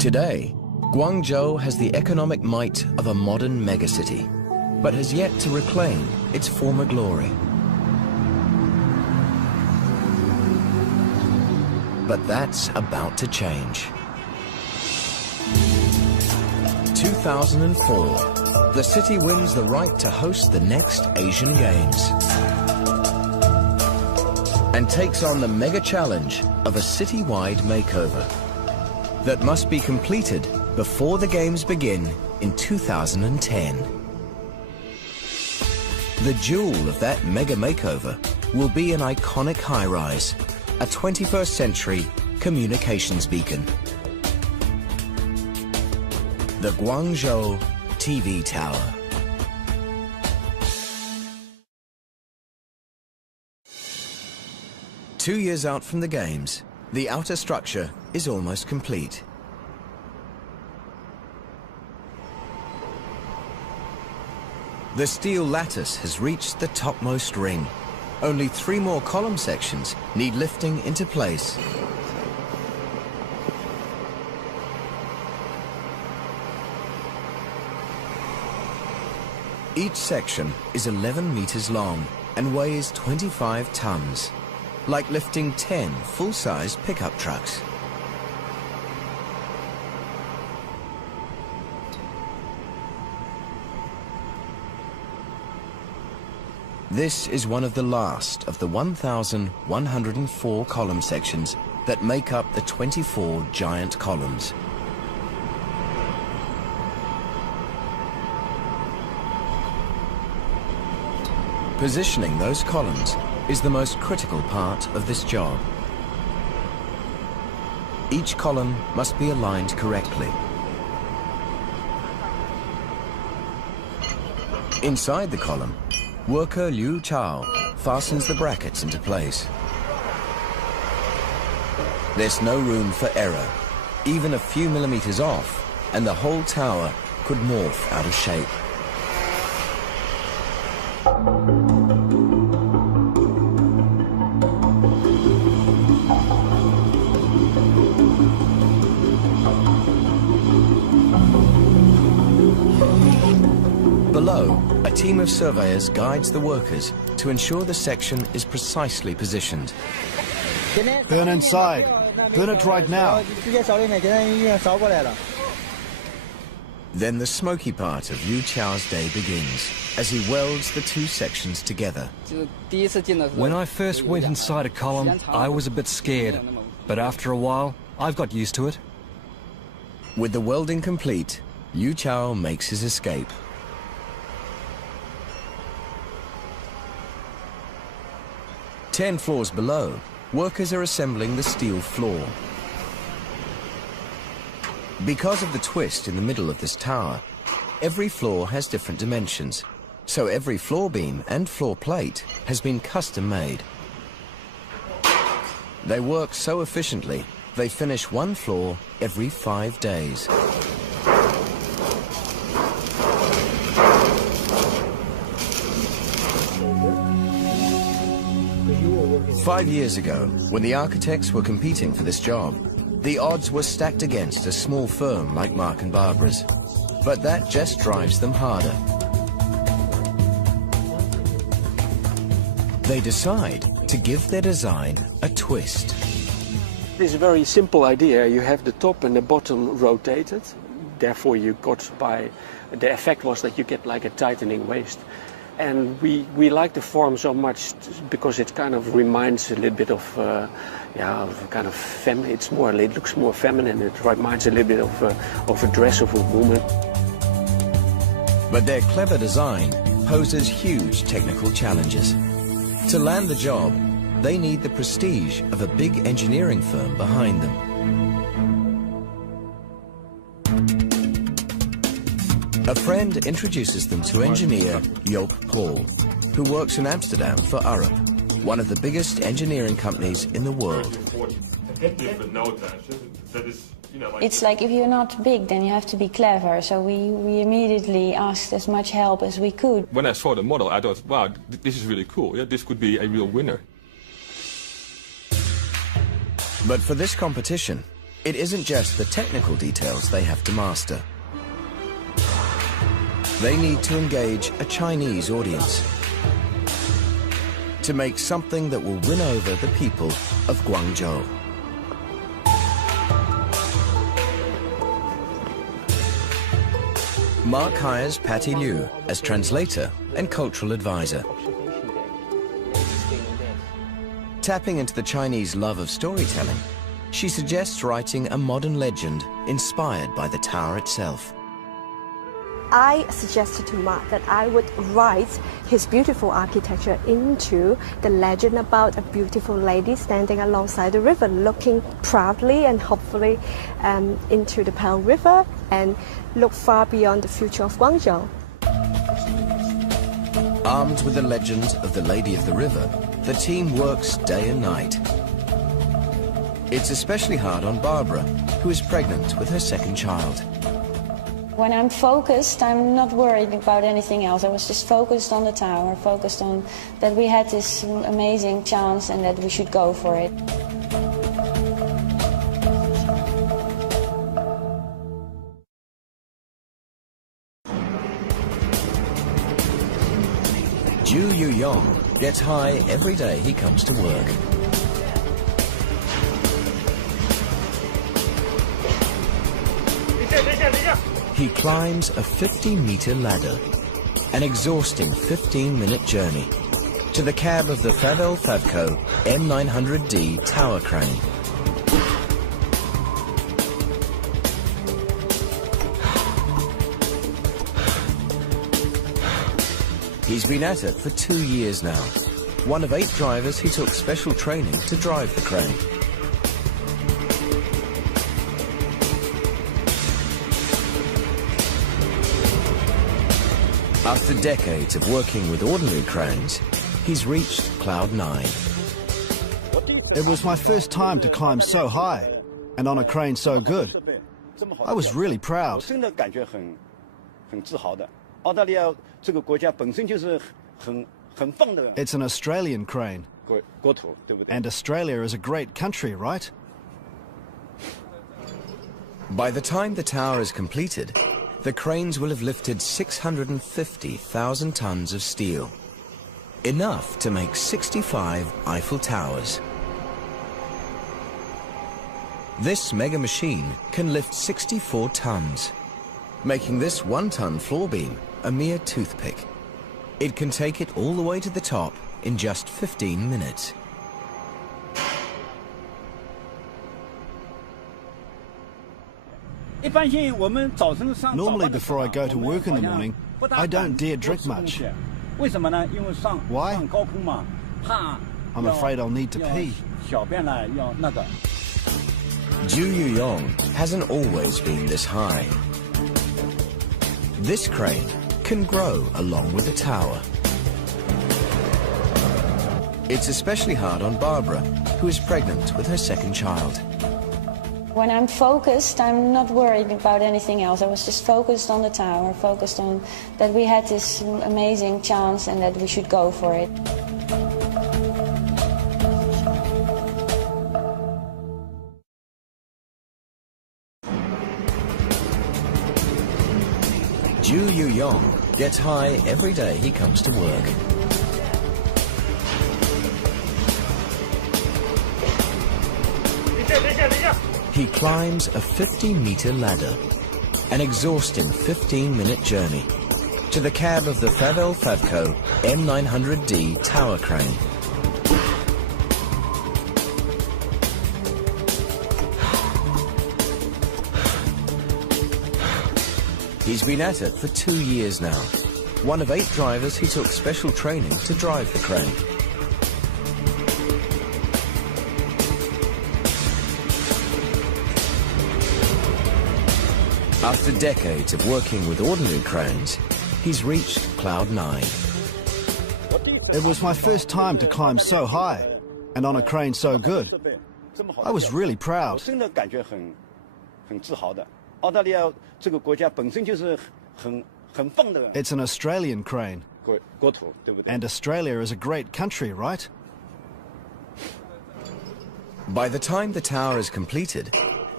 Today, Guangzhou has the economic might of a modern megacity, but has yet to reclaim its former glory. But that's about to change. 2004, the city wins the right to host the next Asian Games and takes on the mega challenge of a city-wide makeover that must be completed before the Games begin in 2010. The jewel of that mega makeover will be an iconic high-rise, a 21st century communications beacon. The Guangzhou TV Tower. Two years out from the Games, the outer structure is almost complete. The steel lattice has reached the topmost ring. Only 3 more column sections need lifting into place. Each section is 11 meters long and weighs 25 tons, like lifting 10 full-size pickup trucks. This is one of the last of the 1,104 column sections that make up the 24 giant columns. Positioning those columns is the most critical part of this job. Each column must be aligned correctly. Inside the column, worker Liu Chao fastens the brackets into place. There's no room for error. Even a few millimeters off, and the whole tower could morph out of shape. Below, a team of surveyors guides the workers to ensure the section is precisely positioned. Burn inside. Burn it right now. Then the smoky part of Liu Chao's day begins, as he welds the 2 sections together. When I first went inside a column, I was a bit scared, but after a while, I've got used to it. With the welding complete, Liu Chao makes his escape. Ten floors below, workers are assembling the steel floor. Because of the twist in the middle of this tower, every floor has different dimensions, so every floor beam and floor plate has been custom made. They work so efficiently, they finish 1 floor every 5 days. Five years ago, when the architects were competing for this job, the odds were stacked against a small firm like Mark & Barbara's. But that just drives them harder. They decide to give their design a twist. This is a very simple idea. You have the top and the bottom rotated. Therefore, you got the effect was that you get like a tightening waist. And we like the form so much because it kind of reminds a little bit of, of kind of feminine. It looks more feminine. It reminds a little bit of a dress of a woman. But their clever design poses huge technical challenges. To land the job, they need the prestige of a big engineering firm behind them. A friend introduces them to engineer Joop Paul, who works in Amsterdam for Arup, one of the biggest engineering companies in the world. It's like if you're not big, then you have to be clever. So we immediately asked as much help as we could. When I saw the model, I thought, wow, this is really cool. Yeah, this could be a real winner. But for this competition, It isn't just the technical details they have to master. They need to engage a Chinese audience to make something that will win over the people of Guangzhou. Mark hires Patty Liu as translator and cultural advisor. Tapping into the Chinese love of storytelling, she suggests writing a modern legend inspired by the tower itself. I suggested to Mark that I would write his beautiful architecture into the legend about a beautiful lady standing alongside the river, looking proudly and hopefully into the Pearl River and look far beyond the future of Guangzhou. Armed with the legend of the Lady of the River, the team works day and night. It's especially hard on Barbara, who is pregnant with her second child. When I'm focused, I'm not worried about anything else. I was just focused on the tower, focused on that we had this amazing chance and that we should go for it. Zhu Yuyong gets high every day he comes to work. He climbs a 50-meter ladder, an exhausting 15-minute journey, to the cab of the Favel Favco M900D tower crane. He's been at it for 2 years now, one of 8 drivers who took special training to drive the crane. After decades of working with ordinary cranes, he's reached Cloud 9. It was my first time to climb so high, and on a crane so good. I was really proud. It's an Australian crane. And Australia is a great country, right? By the time the tower is completed, the cranes will have lifted 650,000 tons of steel, enough to make 65 Eiffel Towers. This mega machine can lift 64 tons, making this 1-ton floor beam a mere toothpick. It can take it all the way to the top in just 15 minutes. Normally before I go to work in the morning, I don't dare drink much. Why? I'm afraid I'll need to pee. Zhu Yuyong hasn't always been this high. This crane can grow along with the tower. It's especially hard on Barbara, who is pregnant with her second child. When I'm focused, I'm not worried about anything else. I was just focused on the tower, focused on that we had this amazing chance and that we should go for it. Zhu Yuyong gets high every day he comes to work. He climbs a 50-meter ladder, an exhausting 15-minute journey, to the cab of the Favel Favco M900D tower crane. He's been at it for 2 years now, one of 8 drivers who took special training to drive the crane. After decades of working with ordinary cranes, he's reached Cloud 9. It was my first time to climb so high, and on a crane so good. I was really proud. It's an Australian crane. And Australia is a great country, right? By the time the tower is completed,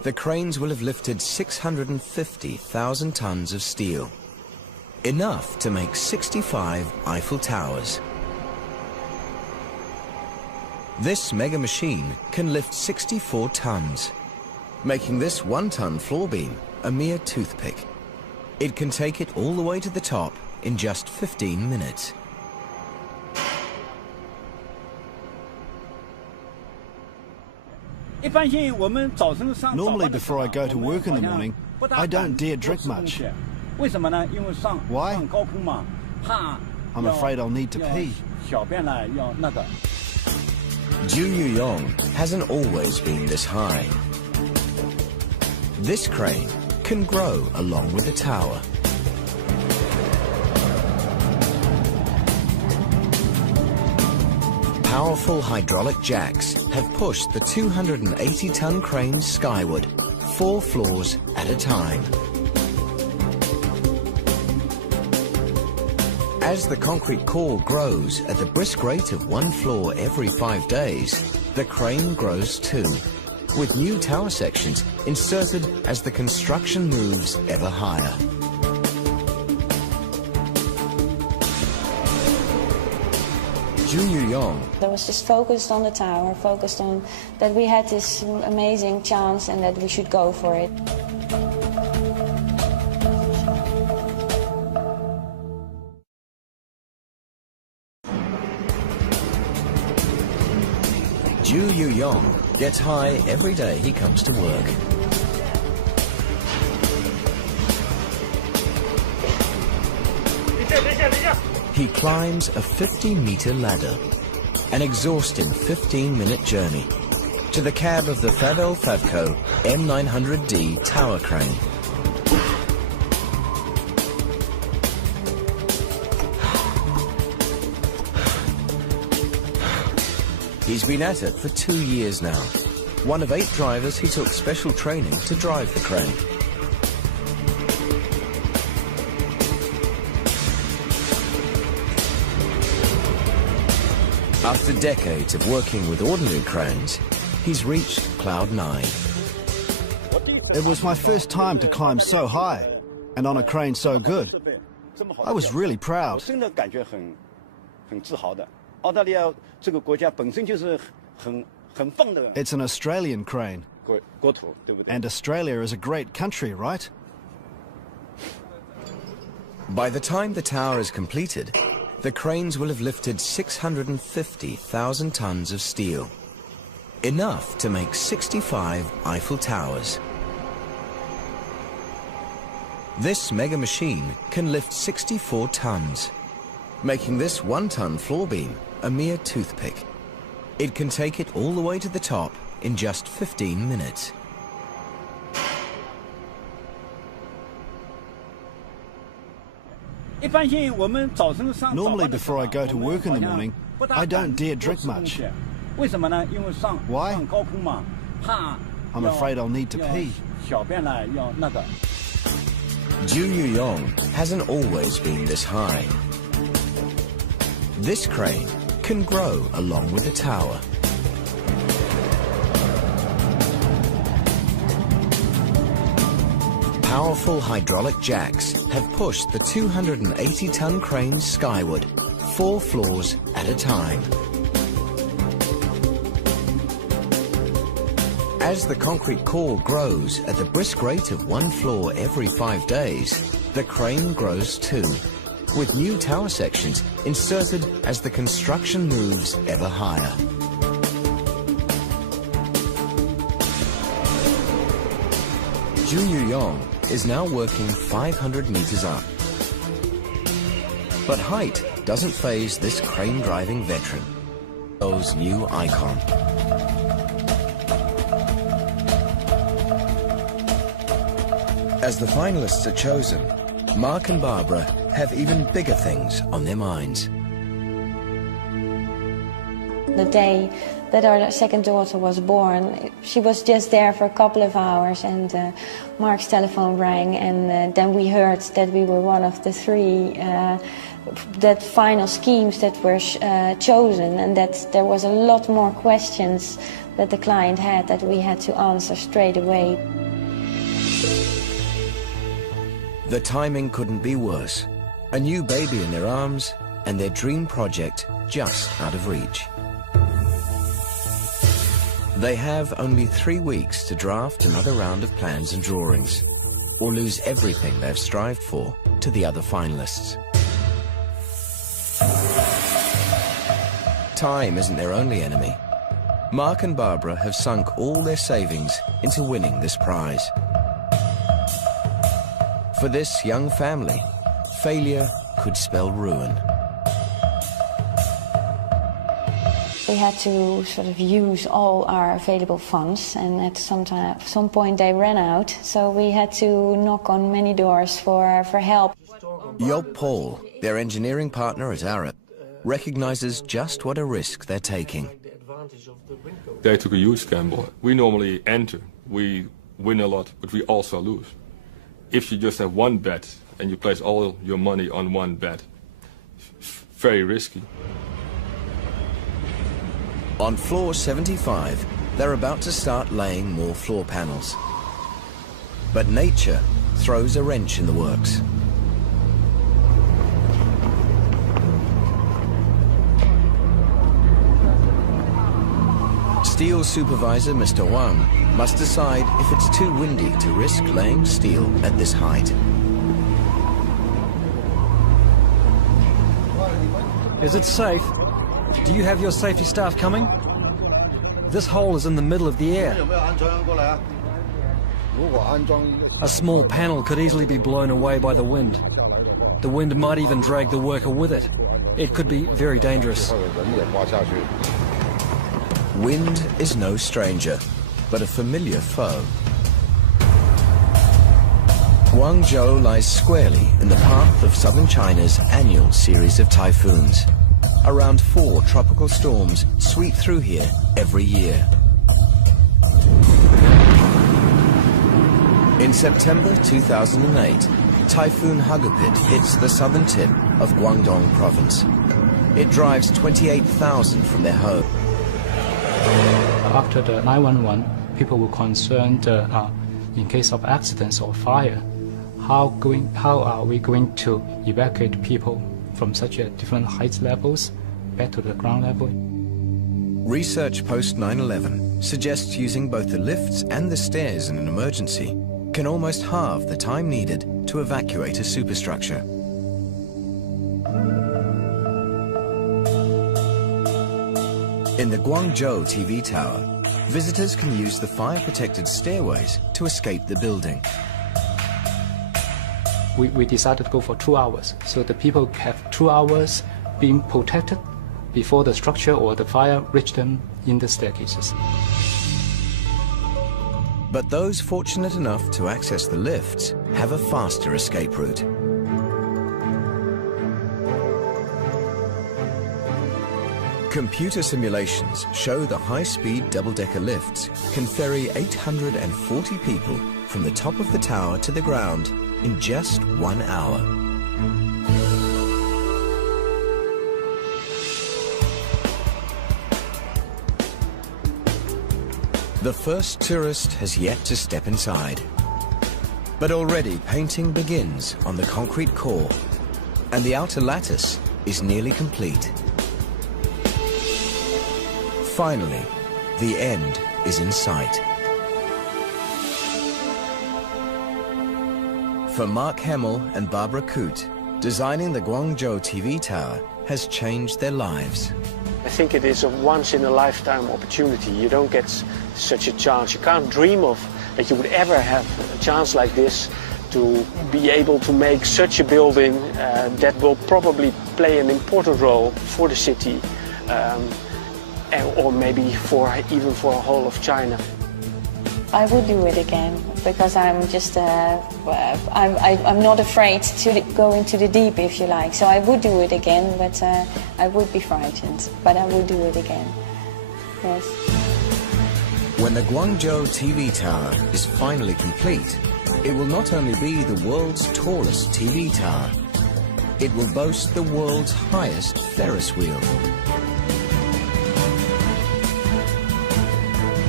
the cranes will have lifted 650,000 tons of steel, enough to make 65 Eiffel Towers. This mega machine can lift 64 tons, making this 1-ton floor beam a mere toothpick. It can take it all the way to the top in just 15 minutes. Normally before I go to work in the morning, I don't dare drink much. Why? I'm afraid I'll need to pee. Juyuyong hasn't always been this high. This crane can grow along with the tower. Powerful hydraulic jacks have pushed the 280-ton crane skyward, 4 floors at a time. As the concrete core grows at the brisk rate of 1 floor every 5 days, the crane grows too, with new tower sections inserted as the construction moves ever higher. Juyuyong. I was just focused on the tower, focused on that we had this amazing chance and that we should go for it. Juyuyong gets high every day he comes to work. He climbs a 50-meter ladder, an exhausting 15-minute journey, to the cab of the Favel Favco M900D tower crane. He's been at it for 2 years now, one of 8 drivers who took special training to drive the crane. After decades of working with ordinary cranes, he's reached Cloud 9. It was my first time to climb so high, and on a crane so good. I was really proud. It's an Australian crane. And Australia is a great country, right? By the time the tower is completed, the cranes will have lifted 650,000 tons of steel, enough to make 65 Eiffel Towers. This mega machine can lift 64 tons, making this 1-ton floor beam a mere toothpick. It can take it all the way to the top in just 15 minutes. Normally before I go to work in the morning, I don't dare drink much. Why? I'm afraid I'll need to pee. Juyuyong hasn't always been this high. This crane can grow along with the tower. Powerful hydraulic jacks have pushed the 280-ton crane skyward, 4 floors at a time. As the concrete core grows at the brisk rate of 1 floor every 5 days, the crane grows too, with new tower sections inserted as the construction moves ever higher. Juyuyong is now working 500 meters up. But height doesn't faze this crane-driving veteran, Seoul's new icon. As the finalists are chosen, Mark and Barbara have even bigger things on their minds. The day that our second daughter was born, she was just there for a couple of hours, and Mark's telephone rang, and then we heard that we were one of the 3 that final schemes that were chosen, and that there was a lot more questions that the client had that we had to answer straight away. The timing couldn't be worse. A new baby in their arms and their dream project just out of reach. They have only 3 weeks to draft another round of plans and drawings, or lose everything they've strived for to the other finalists. Time isn't their only enemy. Mark and Barbara have sunk all their savings into winning this prize. For this young family, failure could spell ruin. We had to sort of use all our available funds, and at some point they ran out, so we had to knock on many doors for help. Job Paul, their engineering partner at Arup, recognizes just what a risk they're taking. They took a huge gamble. We normally enter, we win a lot, but we also lose. If you just have one bet and you place all your money on one bet, very risky. On floor 75, they're about to start laying more floor panels. But nature throws a wrench in the works. Steel supervisor Mr. Wang must decide if it's too windy to risk laying steel at this height. Is it safe? Do you have your safety staff coming? This hole is in the middle of the air. A small panel could easily be blown away by the wind. The wind might even drag the worker with it. It could be very dangerous. Wind is no stranger, but a familiar foe. Guangzhou lies squarely in the path of southern China's annual series of typhoons. Around 4 tropical storms sweep through here every year. In September 2008, Typhoon Hagupit hits the southern tip of Guangdong province. It drives 28,000 from their home. After the 911, people were concerned in case of accidents or fire, how are we going to evacuate people from such different height levels back to the ground level? Research post 9/11 suggests using both the lifts and the stairs in an emergency can almost halve the time needed to evacuate a superstructure. In the Guangzhou TV tower, visitors can use the fire-protected stairways to escape the building. We decided to go for 2 hours, so the people have 2 hours being protected before the structure or the fire reach them in the staircases. But those fortunate enough to access the lifts have a faster escape route. Computer simulations show the high-speed double-decker lifts can ferry 840 people from the top of the tower to the ground in just 1 hour. The first tourist has yet to step inside. But already painting begins on the concrete core, and the outer lattice is nearly complete. Finally, the end is in sight. For Mark Hemmel and Barbara Coote, designing the Guangzhou TV tower has changed their lives. I think it is a once-in-a-lifetime opportunity. You don't get such a chance. You can't dream of that you would ever have a chance like this to be able to make such a building that will probably play an important role for the city, or maybe even for a whole of China. I would do it again because I'm just I'm not afraid to go into the deep, if you like. So I would do it again, but I would be frightened. But I would do it again. Yes. When the Guangzhou TV tower is finally complete, it will not only be the world's tallest TV tower, it will boast the world's highest Ferris wheel.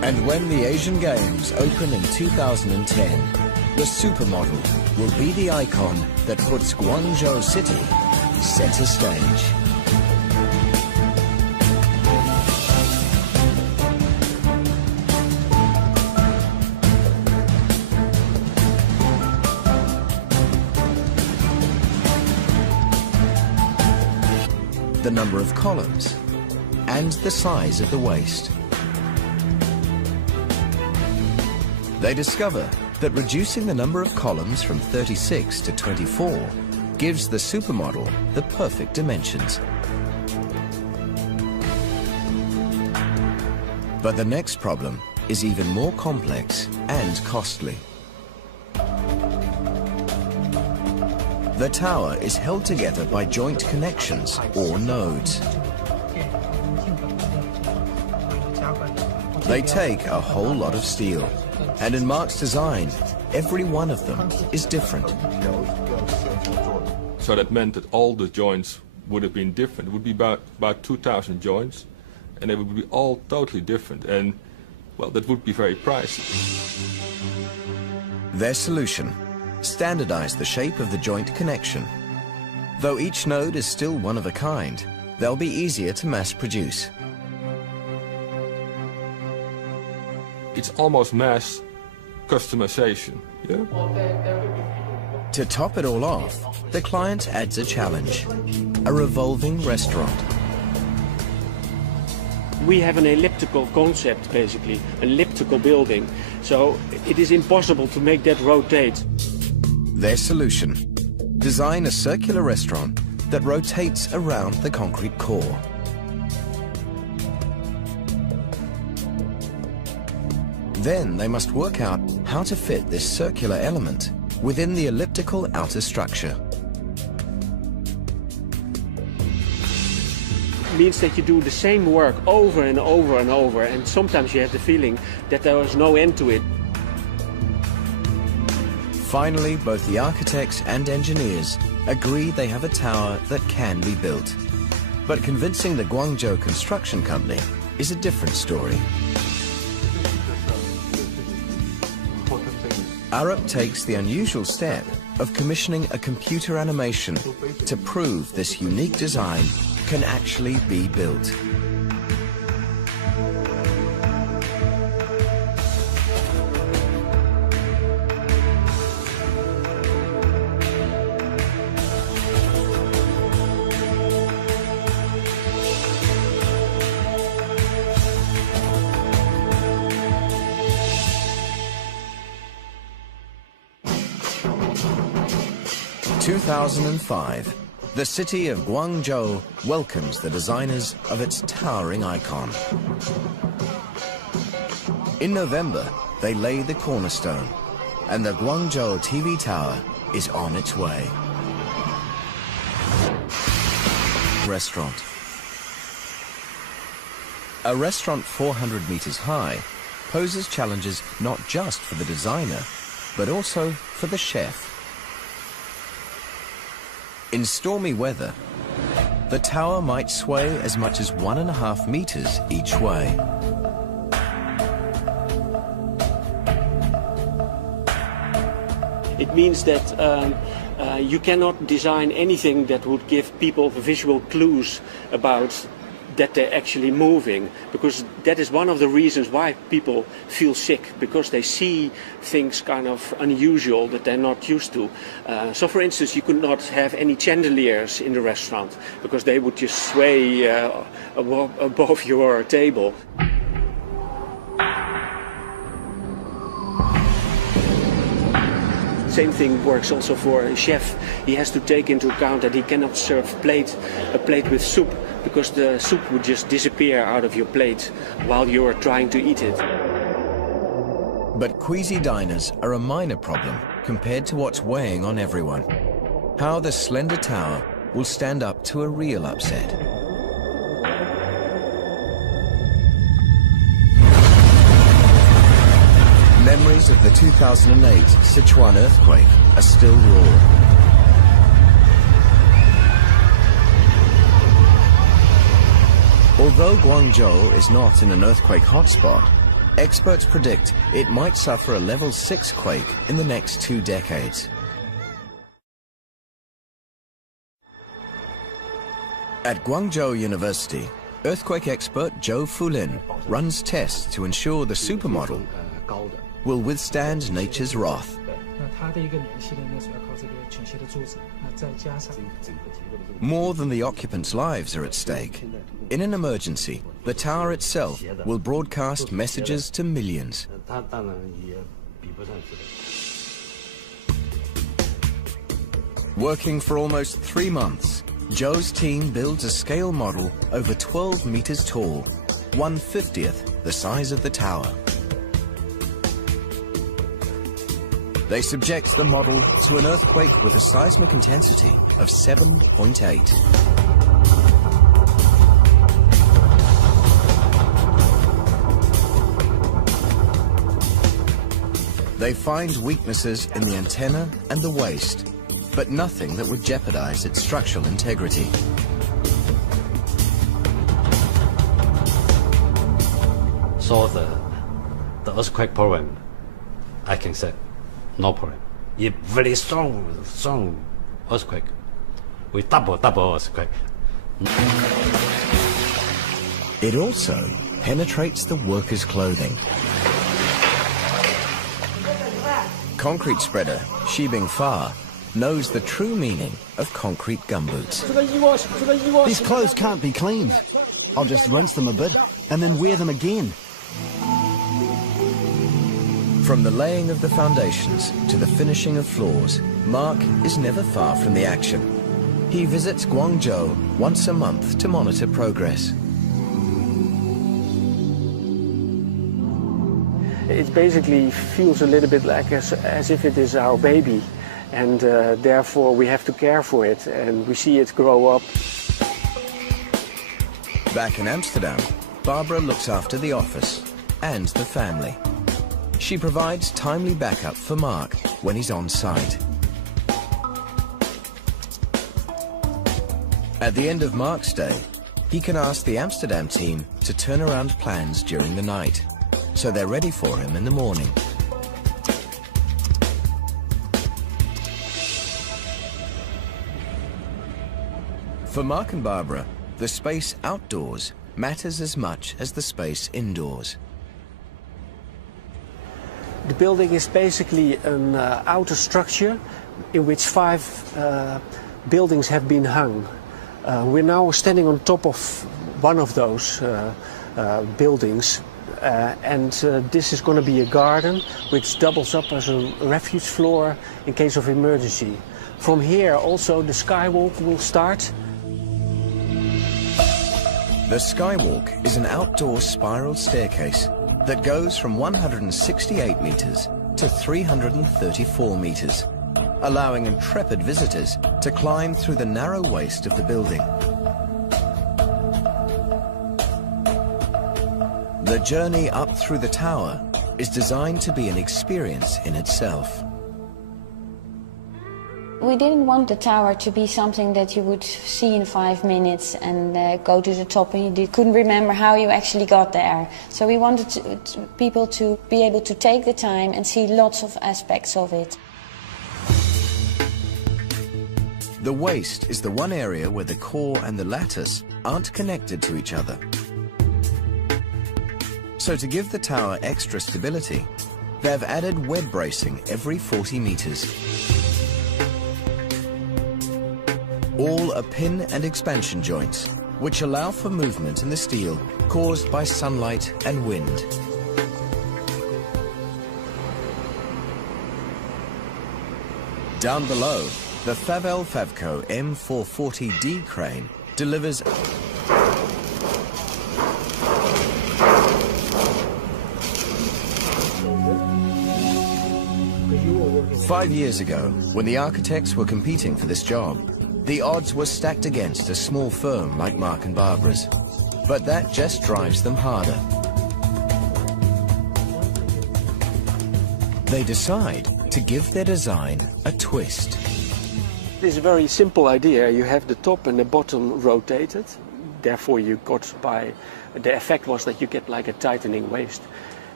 And when the Asian Games open in 2010, the supermodel will be the icon that puts Guangzhou City center stage. The number of columns and the size of the waist. They discover that reducing the number of columns from 36 to 24 gives the supermodel the perfect dimensions. But the next problem is even more complex and costly. The tower is held together by joint connections or nodes. They take a whole lot of steel, and in Mark's design, every one of them is different. So that meant that all the joints would have been different. It would be about 2,000 joints, and they would be all totally different, and well, that would be very pricey. Their solution: standardize the shape of the joint connection. Though each node is still one of a kind, they'll be easier to mass produce. It's almost mass customization, yeah? To top it all off, the client adds a challenge: a revolving restaurant. We have an elliptical concept, basically, an elliptical building, so it is impossible to make that rotate. Their solution: design a circular restaurant that rotates around the concrete core. Then they must work out how to fit this circular element within the elliptical outer structure. It means that you do the same work over and over and over, and sometimes you have the feeling that there is no end to it. Finally, both the architects and engineers agree they have a tower that can be built. But convincing the Guangzhou Construction Company is a different story. Arup takes the unusual step of commissioning a computer animation to prove this unique design can actually be built. In 2005, the city of Guangzhou welcomes the designers of its towering icon. In November, they lay the cornerstone, and the Guangzhou TV tower is on its way. Restaurant. A restaurant 400 meters high poses challenges not just for the designer, but also for the chef. In stormy weather, the tower might sway as much as 1.5 meters each way. It means that you cannot design anything that would give people visual clues about that they're actually moving, because that is one of the reasons why people feel sick, because they see things kind of unusual that they're not used to. So for instance, you could not have any chandeliers in the restaurant because they would just sway above your table. Same thing works also for a chef. He has to take into account that he cannot serve a plate with soup, because the soup would just disappear out of your plate while you are trying to eat it. But queasy diners are a minor problem compared to what's weighing on everyone. How the slender tower will stand up to a real upset. Memories of the 2008 Sichuan earthquake are still raw. Although Guangzhou is not in an earthquake hotspot, experts predict it might suffer a level 6 quake in the next 2 decades. At Guangzhou University, earthquake expert Zhou Fulin runs tests to ensure the supermodel will withstand nature's wrath. More than the occupants' lives are at stake. In an emergency, the tower itself will broadcast messages to millions. Working for almost 3 months, Zhou's team builds a scale model over 12 meters tall, 1/50th the size of the tower. They subject the model to an earthquake with a seismic intensity of 7.8. They find weaknesses in the antenna and the waist, but nothing that would jeopardize its structural integrity. So the earthquake problem, I can say, no problem. If very strong earthquake, we double earthquake. It also penetrates the workers' clothing. Concrete spreader Xibing Fa knows the true meaning of concrete gumboots. These clothes can't be cleaned. I'll just rinse them a bit and then wear them again. From the laying of the foundations to the finishing of floors, Mark is never far from the action. He visits Guangzhou once a month to monitor progress. It basically feels a little bit like as if it is our baby, and therefore we have to care for it, and we see it grow up. Back in Amsterdam, Barbara looks after the office and the family. She provides timely backup for Mark when he's on site. At the end of Mark's day, he can ask the Amsterdam team to turn around plans during the night, so they're ready for him in the morning. For Mark and Barbara, the space outdoors matters as much as the space indoors. The building is basically an outer structure in which 5 buildings have been hung. We're now standing on top of one of those buildings, and this is going to be a garden which doubles up as a refuge floor in case of emergency. From here also the skywalk will start. The skywalk is an outdoor spiral staircase that goes from 168 meters to 334 meters, allowing intrepid visitors to climb through the narrow waist of the building. The journey up through the tower is designed to be an experience in itself. We didn't want the tower to be something that you would see in 5 minutes and go to the top and you couldn't remember how you actually got there. So we wanted people to be able to take the time and see lots of aspects of it. The waist is the one area where the core and the lattice aren't connected to each other. So to give the tower extra stability, they've added web bracing every 40 meters. All are pin and expansion joints, which allow for movement in the steel caused by sunlight and wind. Down below, the Favel Favco M440D crane delivers 5 years ago, when the architects were competing for this job, the odds were stacked against a small firm like Mark and Barbara's. But that just drives them harder. They decide to give their design a twist. It's a very simple idea. You have the top and the bottom rotated. Therefore, the effect was that you get like a tightening waist.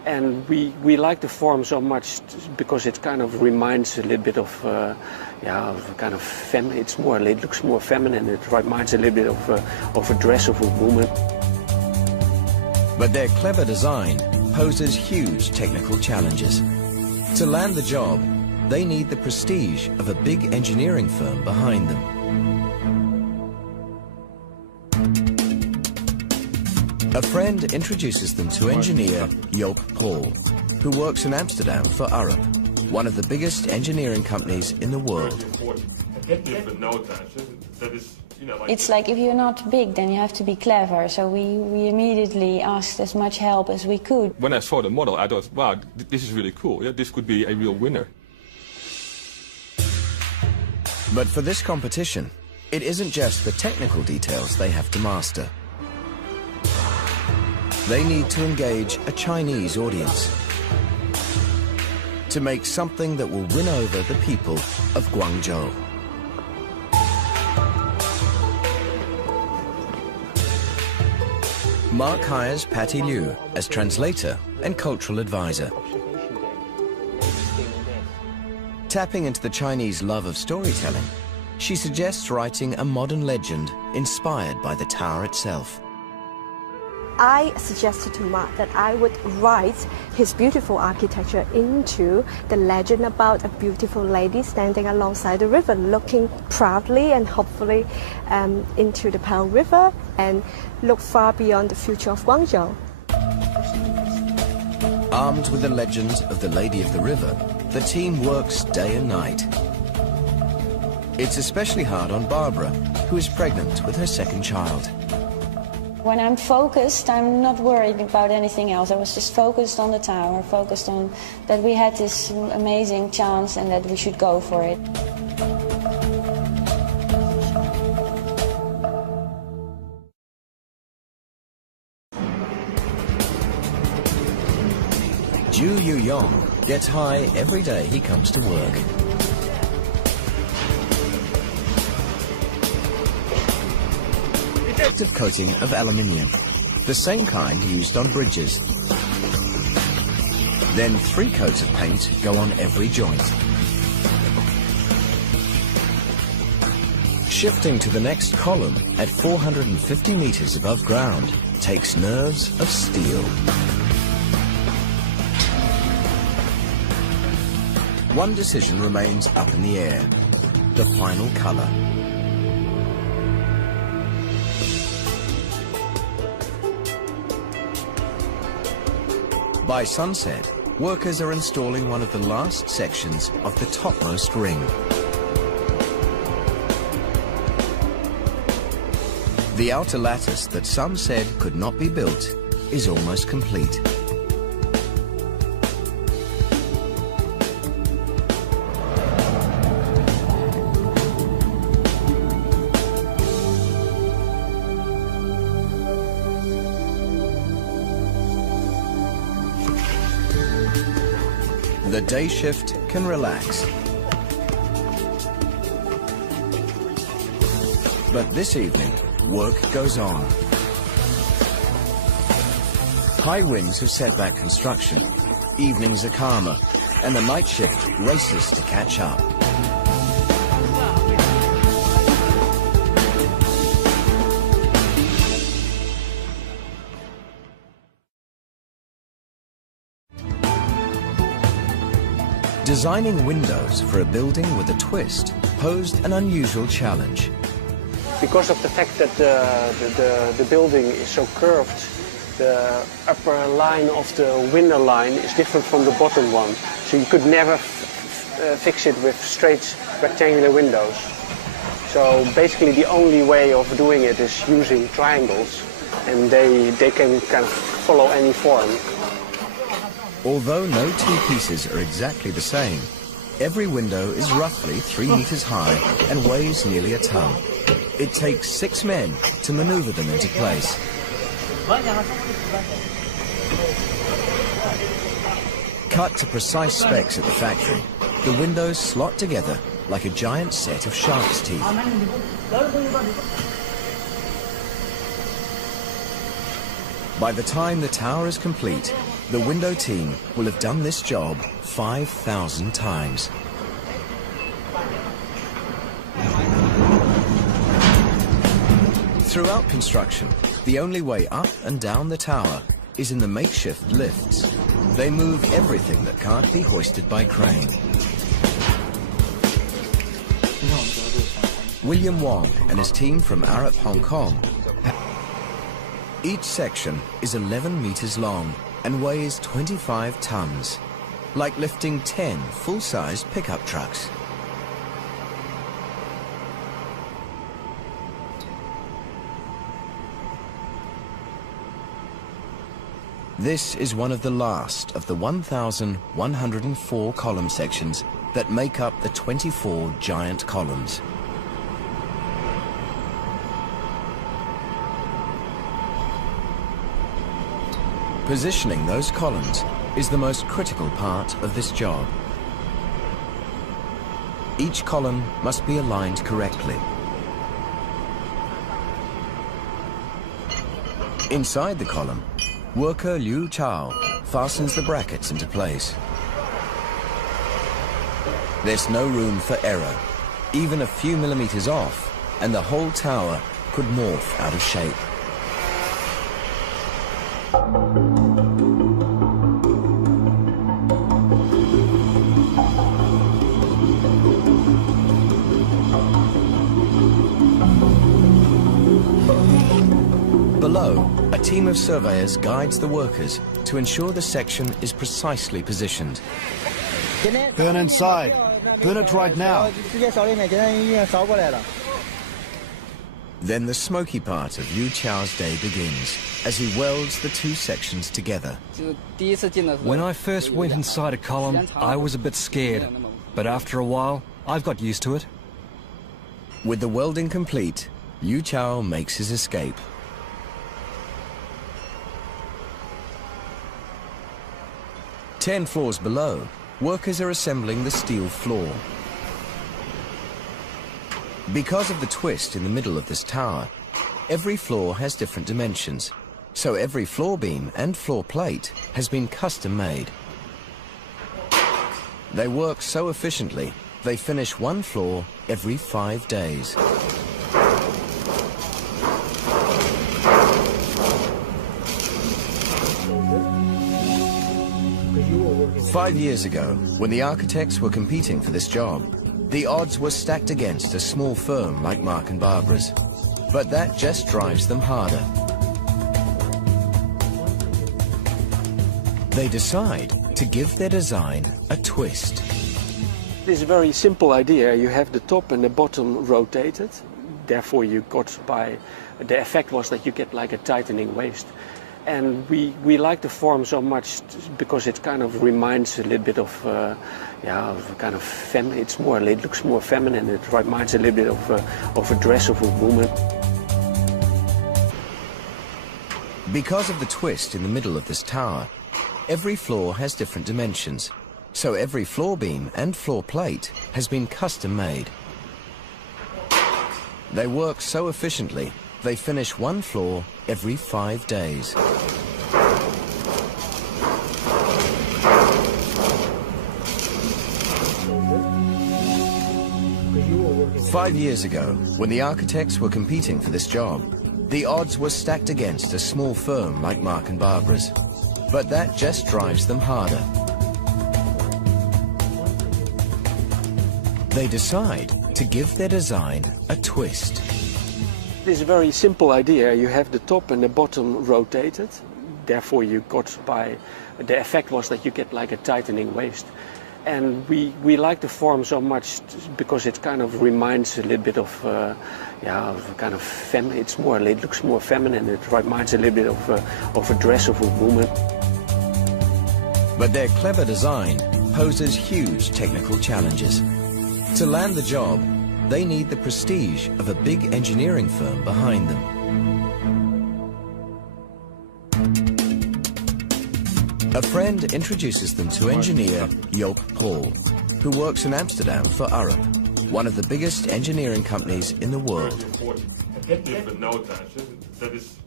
And we like the form so much because it kind of reminds a little bit of, of kind of it's more, it looks more feminine. It reminds a little bit of a dress of a woman. But their clever design poses huge technical challenges. To land the job, they need the prestige of a big engineering firm behind them. A friend introduces them to engineer Joop Paul, who works in Amsterdam for Arup, one of the biggest engineering companies in the world. It's like if you're not big, then you have to be clever. So we immediately asked as much help as we could. When I saw the model, I thought, wow, this is really cool. Yeah, this could be a real winner. But for this competition, it isn't just the technical details they have to master. They need to engage a Chinese audience to make something that will win over the people of Guangzhou. Mark hires Patty Liu as translator and cultural advisor. Tapping into the Chinese love of storytelling, she suggests writing a modern legend inspired by the tower itself. I suggested to Mark that I would write his beautiful architecture into the legend about a beautiful lady standing alongside the river, looking proudly and hopefully into the Pearl River and look far beyond the future of Guangzhou. Armed with the legend of the Lady of the River, the team works day and night. It's especially hard on Barbara, who is pregnant with her second child. When I'm focused, I'm not worried about anything else. I was just focused on the tower, focused on that we had this amazing chance and that we should go for it. Ju Yu-yong gets high every day he comes to work. Protective coating of aluminium, the same kind used on bridges. Then 3 coats of paint go on every joint. Shifting to the next column at 450 meters above ground takes nerves of steel. One decision remains up in the air, the final color. By sunset, workers are installing one of the last sections of the topmost ring. The outer lattice that some said could not be built is almost complete. The day shift can relax. But this evening, work goes on. High winds have set back construction. Evenings are calmer, and the night shift races to catch up. Designing windows for a building with a twist posed an unusual challenge. Because of the fact that the building is so curved, the upper line of the window line is different from the bottom one. So you could never fix it with straight rectangular windows. So basically the only way of doing it is using triangles, and they can kind of follow any form. Although no 2 pieces are exactly the same, every window is roughly 3 meters high and weighs nearly a ton. It takes 6 men to maneuver them into place. Cut to precise specs at the factory, the windows slot together like a giant set of shark's teeth. By the time the tower is complete, The window team will have done this job 5,000 times. Throughout construction, the only way up and down the tower is in the makeshift lifts. They move everything that can't be hoisted by crane. William Wong and his team from Arup, Hong Kong. Each section is 11 meters long and weighs 25 tons, like lifting 10 full-size pickup trucks. This is one of the last of the 1,104 column sections that make up the 24 giant columns. Positioning those columns is the most critical part of this job. Each column must be aligned correctly. Inside the column, worker Liu Chao fastens the brackets into place. There's no room for error. Even a few millimeters off, and the whole tower could morph out of shape. Below, a team of surveyors guides the workers to ensure the section is precisely positioned. Burn inside. Burn it right now. Then the smoky part of Yu Chao's day begins as he welds the two sections together. When I first went inside a column, I was a bit scared, but after a while, I've got used to it. With the welding complete, Yu Chao makes his escape. Ten floors below, workers are assembling the steel floor. Because of the twist in the middle of this tower, every floor has different dimensions, so every floor beam and floor plate has been custom made. They work so efficiently, they finish one floor every 5 days. Five years ago, when the architects were competing for this job, the odds were stacked against a small firm like Mark & Barbara's. But that just drives them harder. They decide to give their design a twist. This is a very simple idea. You have the top and the bottom rotated. Therefore, you got the effect was that you get like a tightening waist. And we like the form so much because it kind of reminds a little bit of, of kind of it looks more feminine. It reminds a little bit of a dress of a woman. Because of the twist in the middle of this tower, every floor has different dimensions, so every floor beam and floor plate has been custom made. They work so efficiently, they finish one floor every 5 days. Five years ago, when the architects were competing for this job, the odds were stacked against a small firm like Mark & Barbara's. But that just drives them harder. They decide to give their design a twist. This is a very simple idea. You have the top and the bottom rotated. Therefore, you got the effect was that you get like a tightening waist. And we like the form so much because it kind of reminds a little bit of, kind of it looks more feminine. It reminds a little bit of a dress of a woman. But their clever design poses huge technical challenges. To land the job, they need the prestige of a big engineering firm behind them. A friend introduces them to engineer Joop Paul, who works in Amsterdam for Arup, one of the biggest engineering companies in the world.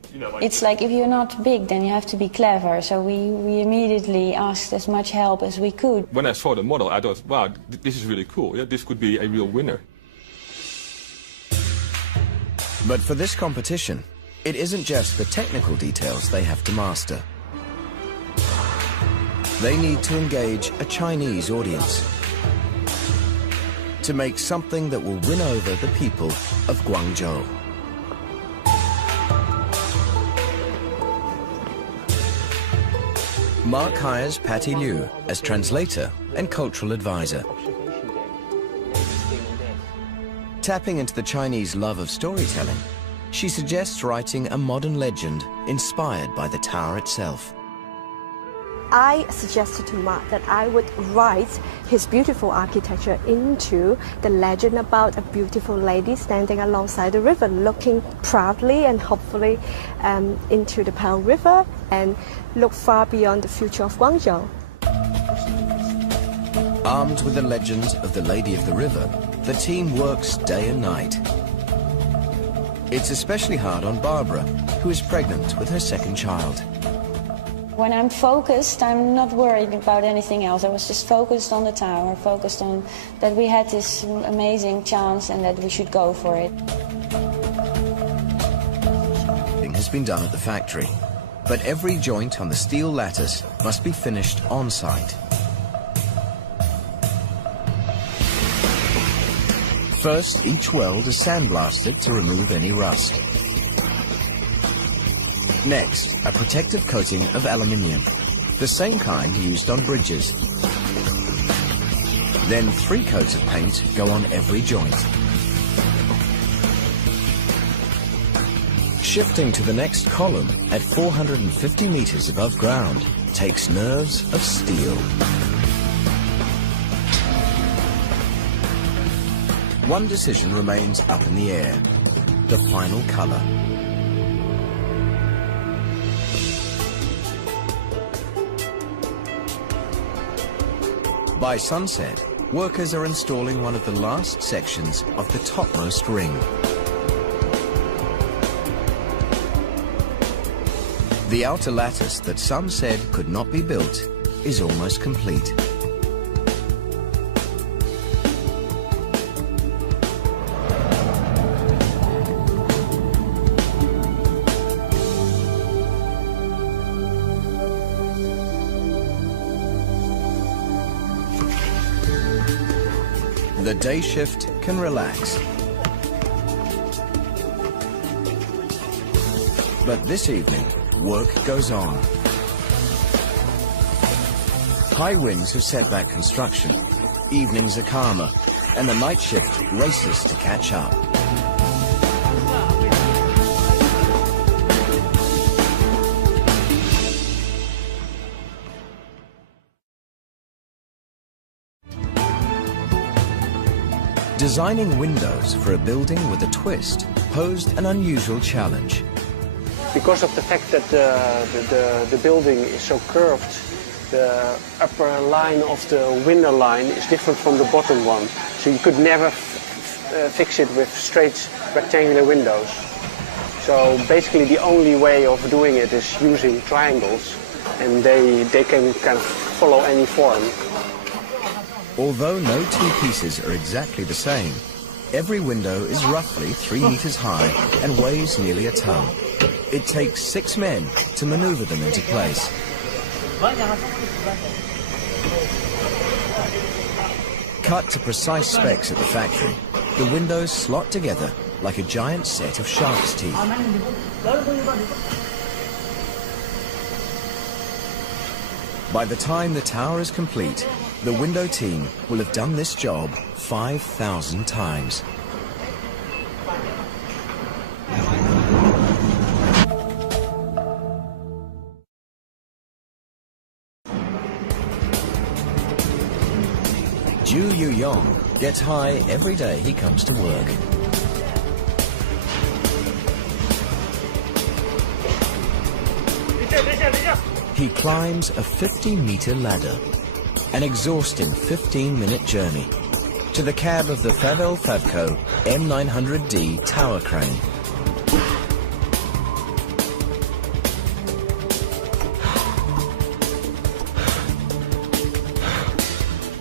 It's like if you're not big, then you have to be clever. So we immediately asked as much help as we could. When I saw the model, I thought, wow, this is really cool. Yeah, this could be a real winner. But for this competition, it isn't just the technical details they have to master. They need to engage a Chinese audience to make something that will win over the people of Guangzhou. Mark hires Patty Liu as translator and cultural advisor. Tapping into the Chinese love of storytelling, she suggests writing a modern legend inspired by the tower itself. I suggested to Mark that I would write his beautiful architecture into the legend about a beautiful lady standing alongside the river, looking proudly and hopefully into the Pearl River and look far beyond the future of Guangzhou. Armed with the legend of the Lady of the River, the team works day and night. It's especially hard on Barbara, who is pregnant with her second child. When I'm focused, I'm not worried about anything else. I was just focused on the tower, focused on that we had this amazing chance and that we should go for it. It has been done at the factory, but every joint on the steel lattice must be finished on site. First, each weld is sandblasted to remove any rust. Next, a protective coating of aluminium, the same kind used on bridges. Then 3 coats of paint go on every joint. Shifting to the next column at 450 meters above ground takes nerves of steel. One decision remains up in the air, the final color. By sunset, workers are installing one of the last sections of the topmost ring. The outer lattice that some said could not be built is almost complete. The day shift can relax. But this evening, work goes on. High winds have set back construction. Evenings are calmer, and the night shift races to catch up. Designing windows for a building with a twist posed an unusual challenge. Because of the fact that the building is so curved, the upper line of the window line is different from the bottom one. So you could never fix it with straight rectangular windows. So basically the only way of doing it is using triangles, and they can kind of follow any form. Although no 2 pieces are exactly the same, every window is roughly 3 meters high and weighs nearly a ton. It takes 6 men to maneuver them into place. Cut to precise specs at the factory, the windows slot together like a giant set of shark's teeth. By the time the tower is complete, the window team will have done this job 5,000 times. Ju Yuyong gets high every day he comes to work. He climbs a 50-meter ladder, an exhausting 15-minute journey, to the cab of the Favel Favco M900D tower crane.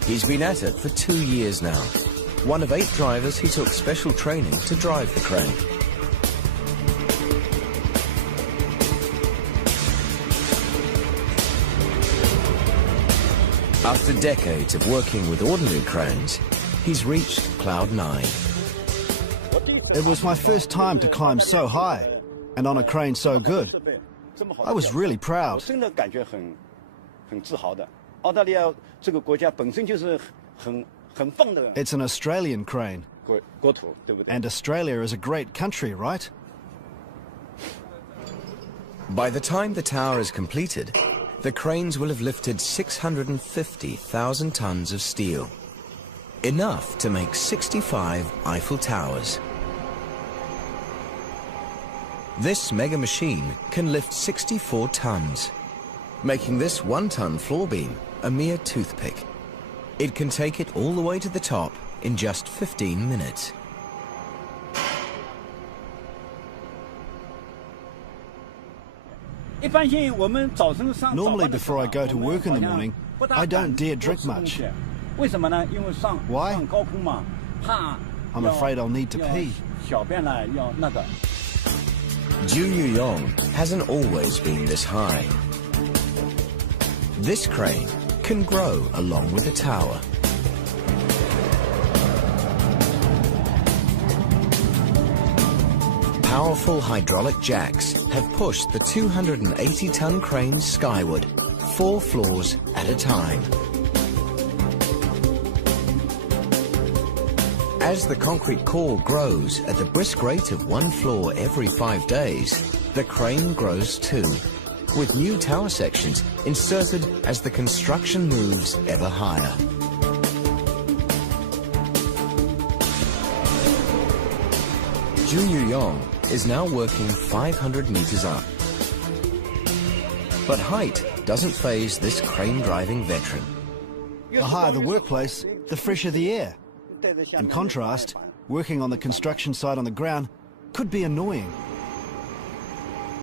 He's been at it for 2 years now. One of 8 drivers who took special training to drive the crane. After decades of working with ordinary cranes, he's reached Cloud 9. It was my first time to climb so high, and on a crane so good. I was really proud. It's an Australian crane. And Australia is a great country, right? By the time the tower is completed, the cranes will have lifted 650,000 tons of steel. Enough to make 65 Eiffel Towers. This mega machine can lift 64 tons, making this 1-ton floor beam a mere toothpick. It can take it all the way to the top in just 15 minutes. Normally before I go to work in the morning, I don't dare drink much. Why? I'm afraid I'll need to pee. Yuyong hasn't always been this high. This crane can grow along with the tower. Powerful hydraulic jacks have pushed the 280-ton crane skyward, 4 floors at a time. As the concrete core grows at the brisk rate of 1 floor every 5 days, the crane grows too, with new tower sections inserted as the construction moves ever higher. Yuyong is now working 500 meters up. But height doesn't faze this crane-driving veteran. The higher the workplace, the fresher the air. In contrast, working on the construction site on the ground could be annoying.